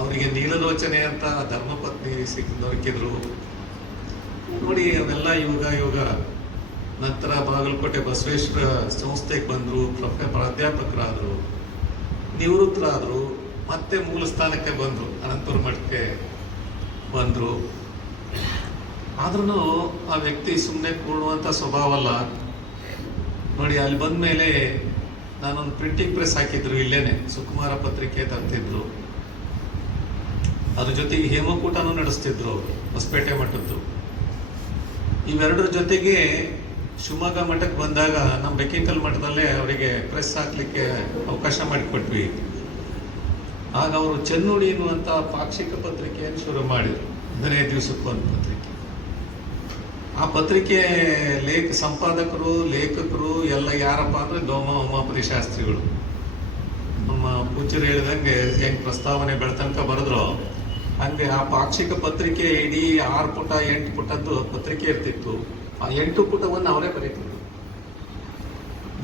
ಅವರಿಗೆ ನೀಲಲೋಚನೆ ಅಂತ ಧರ್ಮಪತ್ನಿ ದೊರಕಿದ್ರು. ನೋಡಿ, ಅವೆಲ್ಲ ಯೋಗ. ನಂತರ ಬಾಗಲಕೋಟೆ ಬಸವೇಶ್ವರ ಸಂಸ್ಥೆಗೆ ಬಂದರು, ಪ್ರಾಧ್ಯಾಪಕರಾದರು, ನಿವೃತ್ತರಾದರು, ಮತ್ತೆ ಮೂಲ ಸ್ಥಾನಕ್ಕೆ ಬಂದರು, ಅನಂತಪುರ ಮಠಕ್ಕೆ ಬಂದರು. ಆದ್ರೂ ಆ ವ್ಯಕ್ತಿ ಸುಮ್ಮನೆ ಕೂಡುವಂಥ ಸ್ವಭಾವ ಅಲ್ಲ. ನೋಡಿ, ಅಲ್ಲಿ ಬಂದ ಮೇಲೆ ನಾನೊಂದು ಪ್ರಿಂಟಿಂಗ್ ಪ್ರೆಸ್ ಹಾಕಿದ್ರು, ಇಲ್ಲೇನೆ ಸುಕುಮಾರ ಪತ್ರಿಕೆ ತರ್ತಿದ್ರು. ಅದ್ರ ಜೊತೆಗೆ ಹೇಮಕೂಟನೂ ನಡೆಸ್ತಿದ್ರು ಅವರು, ಹೊಸಪೇಟೆ ಮಠದ್ದು. ಇವೆರಡರ ಜೊತೆಗೆ ಶಿವಮೊಗ್ಗ ಮಠಕ್ಕೆ ಬಂದಾಗ ನಮ್ಮ ಬೆಕ್ಕಿಂಕಲ್ ಮಠದಲ್ಲೇ ಅವರಿಗೆ ಪ್ರೆಸ್ ಹಾಕ್ಲಿಕ್ಕೆ ಅವಕಾಶ ಮಾಡಿಕೊಟ್ವಿ. ಆಗ ಅವರು ಚೆನ್ನುಡಿ ಎನ್ನುವಂಥ ಪಾಕ್ಷಿಕ ಪತ್ರಿಕೆಯನ್ನು ಶುರು ಮಾಡಿದರು. 15 ದಿವಸಕ್ಕೊಂದು ಪತ್ರಿಕೆ. ಆ ಪತ್ರಿಕೆ ಸಂಪಾದಕರು, ಲೇಖಕರು ಎಲ್ಲ ಯಾರಪ್ಪ ಅಂದರೆ ಉಮಾಪತಿ ಶಾಸ್ತ್ರಿಗಳು. ನಮ್ಮ ಪೂಜ್ಯರು ಹೇಳಿದಂಗೆ ಹೆಂಗೆ ಪ್ರಸ್ತಾವನೆ ಬೆಳ್ತನಕ ಬರೆದ್ರು ಹಂಗೆ ಆ ಪಾಕ್ಷಿಕ ಪತ್ರಿಕೆ ಇಡೀ 6 ಪುಟ 8 ಪುಟದ್ದು ಪತ್ರಿಕೆ ಇರ್ತಿತ್ತು. ಆ 8 ಪುಟವನ್ನು ಅವರೇ ಬರೀತಿದ್ರು.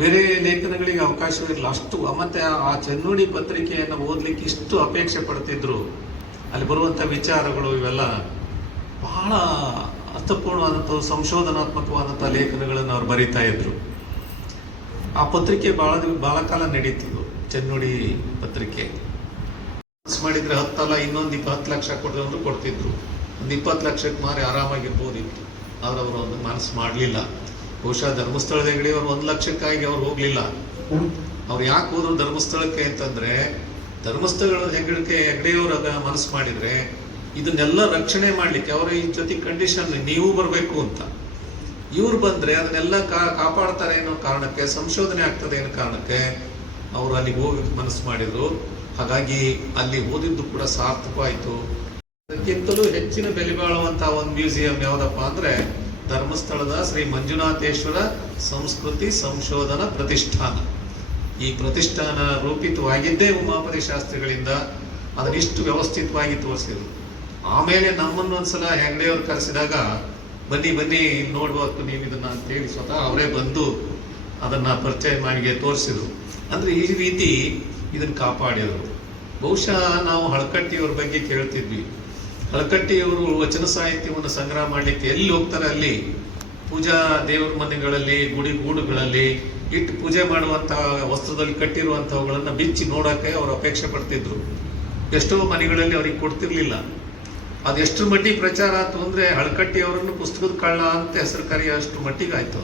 ಬೇರೆ ಲೇಖನಗಳಿಗೆ ಅವಕಾಶವಿರಲಿಲ್ಲ ಅಷ್ಟು. ಮತ್ತೆ ಆ ಚೆನ್ನುಡಿ ಪತ್ರಿಕೆಯನ್ನು ಓದಲಿಕ್ಕೆ ಇಷ್ಟು ಅಪೇಕ್ಷೆ ಪಡ್ತಿದ್ರು. ಅಲ್ಲಿ ಬರುವಂಥ ವಿಚಾರಗಳು ಇವೆಲ್ಲ ಬಹಳ ಅರ್ಥಪೂರ್ಣವಾದಂಥ ಸಂಶೋಧನಾತ್ಮಕವಾದಂಥ ಲೇಖನಗಳನ್ನು ಅವ್ರು ಬರೀತಾ ಇದ್ರು. ಆ ಪತ್ರಿಕೆ ಬಹಳ ಕಾಲ ನಡೀತಿದ್ವು, ಚೆನ್ನುಡಿ ಪತ್ರಿಕೆ. ಮಾಡಿದ್ರೆ 10 ಅಲ್ಲ ಇನ್ನೊಂದು 10 ಲಕ್ಷ ಕೊಡೋದು ಕೊಡ್ತಿದ್ರು. ಒಂದು 20 ಲಕ್ಷಕ್ಕೆ ಮಾರಿ ಆರಾಮಾಗಿರ್ಬೋದಿತ್ತು. ಆದ್ರೆ ಅವರು ಒಂದು ಮನಸ್ಸು ಮಾಡಲಿಲ್ಲ. ಬಹುಶಃ ಧರ್ಮಸ್ಥಳದ ಹೆಗಡೆಯವರು 1 ಲಕ್ಷಕ್ಕಾಗಿ ಅವ್ರು ಹೋಗ್ಲಿಲ್ಲ. ಅವ್ರು ಯಾಕೆ ಹೋದ್ರು ಧರ್ಮಸ್ಥಳಕ್ಕೆ ಅಂತಂದ್ರೆ, ಧರ್ಮಸ್ಥಳದ ಹೆಗಡೆಯವರು ಮನಸ್ಸು ಮಾಡಿದ್ರೆ ಇದನ್ನೆಲ್ಲ ರಕ್ಷಣೆ ಮಾಡ್ಲಿಕ್ಕೆ ಅವರ ಈ ಜೊತೆ ಕಂಡೀಷನ್ ನೀವು ಬರಬೇಕು ಅಂತ. ಇವ್ರು ಬಂದ್ರೆ ಅದನ್ನೆಲ್ಲ ಕಾಪಾಡ್ತಾರೆ ಅನ್ನೋ ಕಾರಣಕ್ಕೆ, ಸಂಶೋಧನೆ ಆಗ್ತದೆ ಅನ್ನೋ ಕಾರಣಕ್ಕೆ ಅವರು ಅಲ್ಲಿಗೆ ಹೋಗಿ ಮನಸ್ಸು ಮಾಡಿದ್ರು. ಹಾಗಾಗಿ ಅಲ್ಲಿ ಓದಿದ್ದು ಕೂಡ ಸಾರ್ಥಕವಾಯಿತು. ಅದಕ್ಕಿಂತಲೂ ಹೆಚ್ಚಿನ ಬೆಲೆ ಬಾಳುವಂತಹ ಒಂದು ಮ್ಯೂಸಿಯಂ ಯಾವುದಪ್ಪ ಅಂದ್ರೆ ಧರ್ಮಸ್ಥಳದ ಶ್ರೀ ಮಂಜುನಾಥೇಶ್ವರ ಸಂಸ್ಕೃತಿ ಸಂಶೋಧನಾ ಪ್ರತಿಷ್ಠಾನ. ಈ ಪ್ರತಿಷ್ಠಾನ ರೂಪಿತವಾಗಿದ್ದೇ ಉಮಾಪತಿ ಶಾಸ್ತ್ರಿಗಳಿಂದ. ಅದನ್ನಿಷ್ಟು ವ್ಯವಸ್ಥಿತವಾಗಿ ತೋರಿಸಿದ್ರು. ಆಮೇಲೆ ನಮ್ಮನ್ನು ಒಂದ್ಸಲ ಹೆಗ್ಡೆಯವ್ರು ಕರೆಸಿದಾಗ ಬನ್ನಿ ನೋಡ್ಬೇಕು ನೀವು ಇದನ್ನ ಅಂತೇಳಿ ಸ್ವತಃ ಅವರೇ ಬಂದು ಅದನ್ನ ಪರಿಚಯ ಮಾಡಿಗೆ ತೋರಿಸಿದ್ರು. ಅಂದ್ರೆ ಈ ರೀತಿ ಇದನ್ನು ಕಾಪಾಡಿದರು. ಬಹುಶಃ ನಾವು ಹಳಕಟ್ಟಿಯವ್ರ ಬಗ್ಗೆ ಕೇಳ್ತಿದ್ವಿ. ಹಳಕಟ್ಟಿಯವರು ವಚನ ಸಾಹಿತ್ಯವನ್ನು ಸಂಗ್ರಹ ಮಾಡಲಿಕ್ಕೆ ಎಲ್ಲಿ ಹೋಗ್ತಾರೆ ಅಲ್ಲಿ ಪೂಜಾ ದೇವರ ಮನೆಗಳಲ್ಲಿ, ಗುಡಿ ಗೂಡುಗಳಲ್ಲಿ ಇಟ್ಟು ಪೂಜೆ ಮಾಡುವಂತಹ ವಸ್ತ್ರದಲ್ಲಿ ಕಟ್ಟಿರುವಂತಹವುಗಳನ್ನ ಬಿಚ್ಚಿ ನೋಡಕ್ಕೆ ಅವರು ಅಪೇಕ್ಷೆ ಪಡ್ತಿದ್ರು. ಎಷ್ಟೋ ಮನೆಗಳಲ್ಲಿ ಅವ್ರಿಗೆ ಕೊಡ್ತಿರ್ಲಿಲ್ಲ. ಅದೆಷ್ಟು ಮಟ್ಟಿಗೆ ಪ್ರಚಾರ ಆಯ್ತು ಅಂದ್ರೆ ಹಳಕಟ್ಟಿಯವರನ್ನು ಪುಸ್ತಕದ ಕಳ್ಳ ಅಂತ ಹೆಸರು ಕರೆಯುವಷ್ಟು ಮಟ್ಟಿಗೆ ಆಯ್ತು.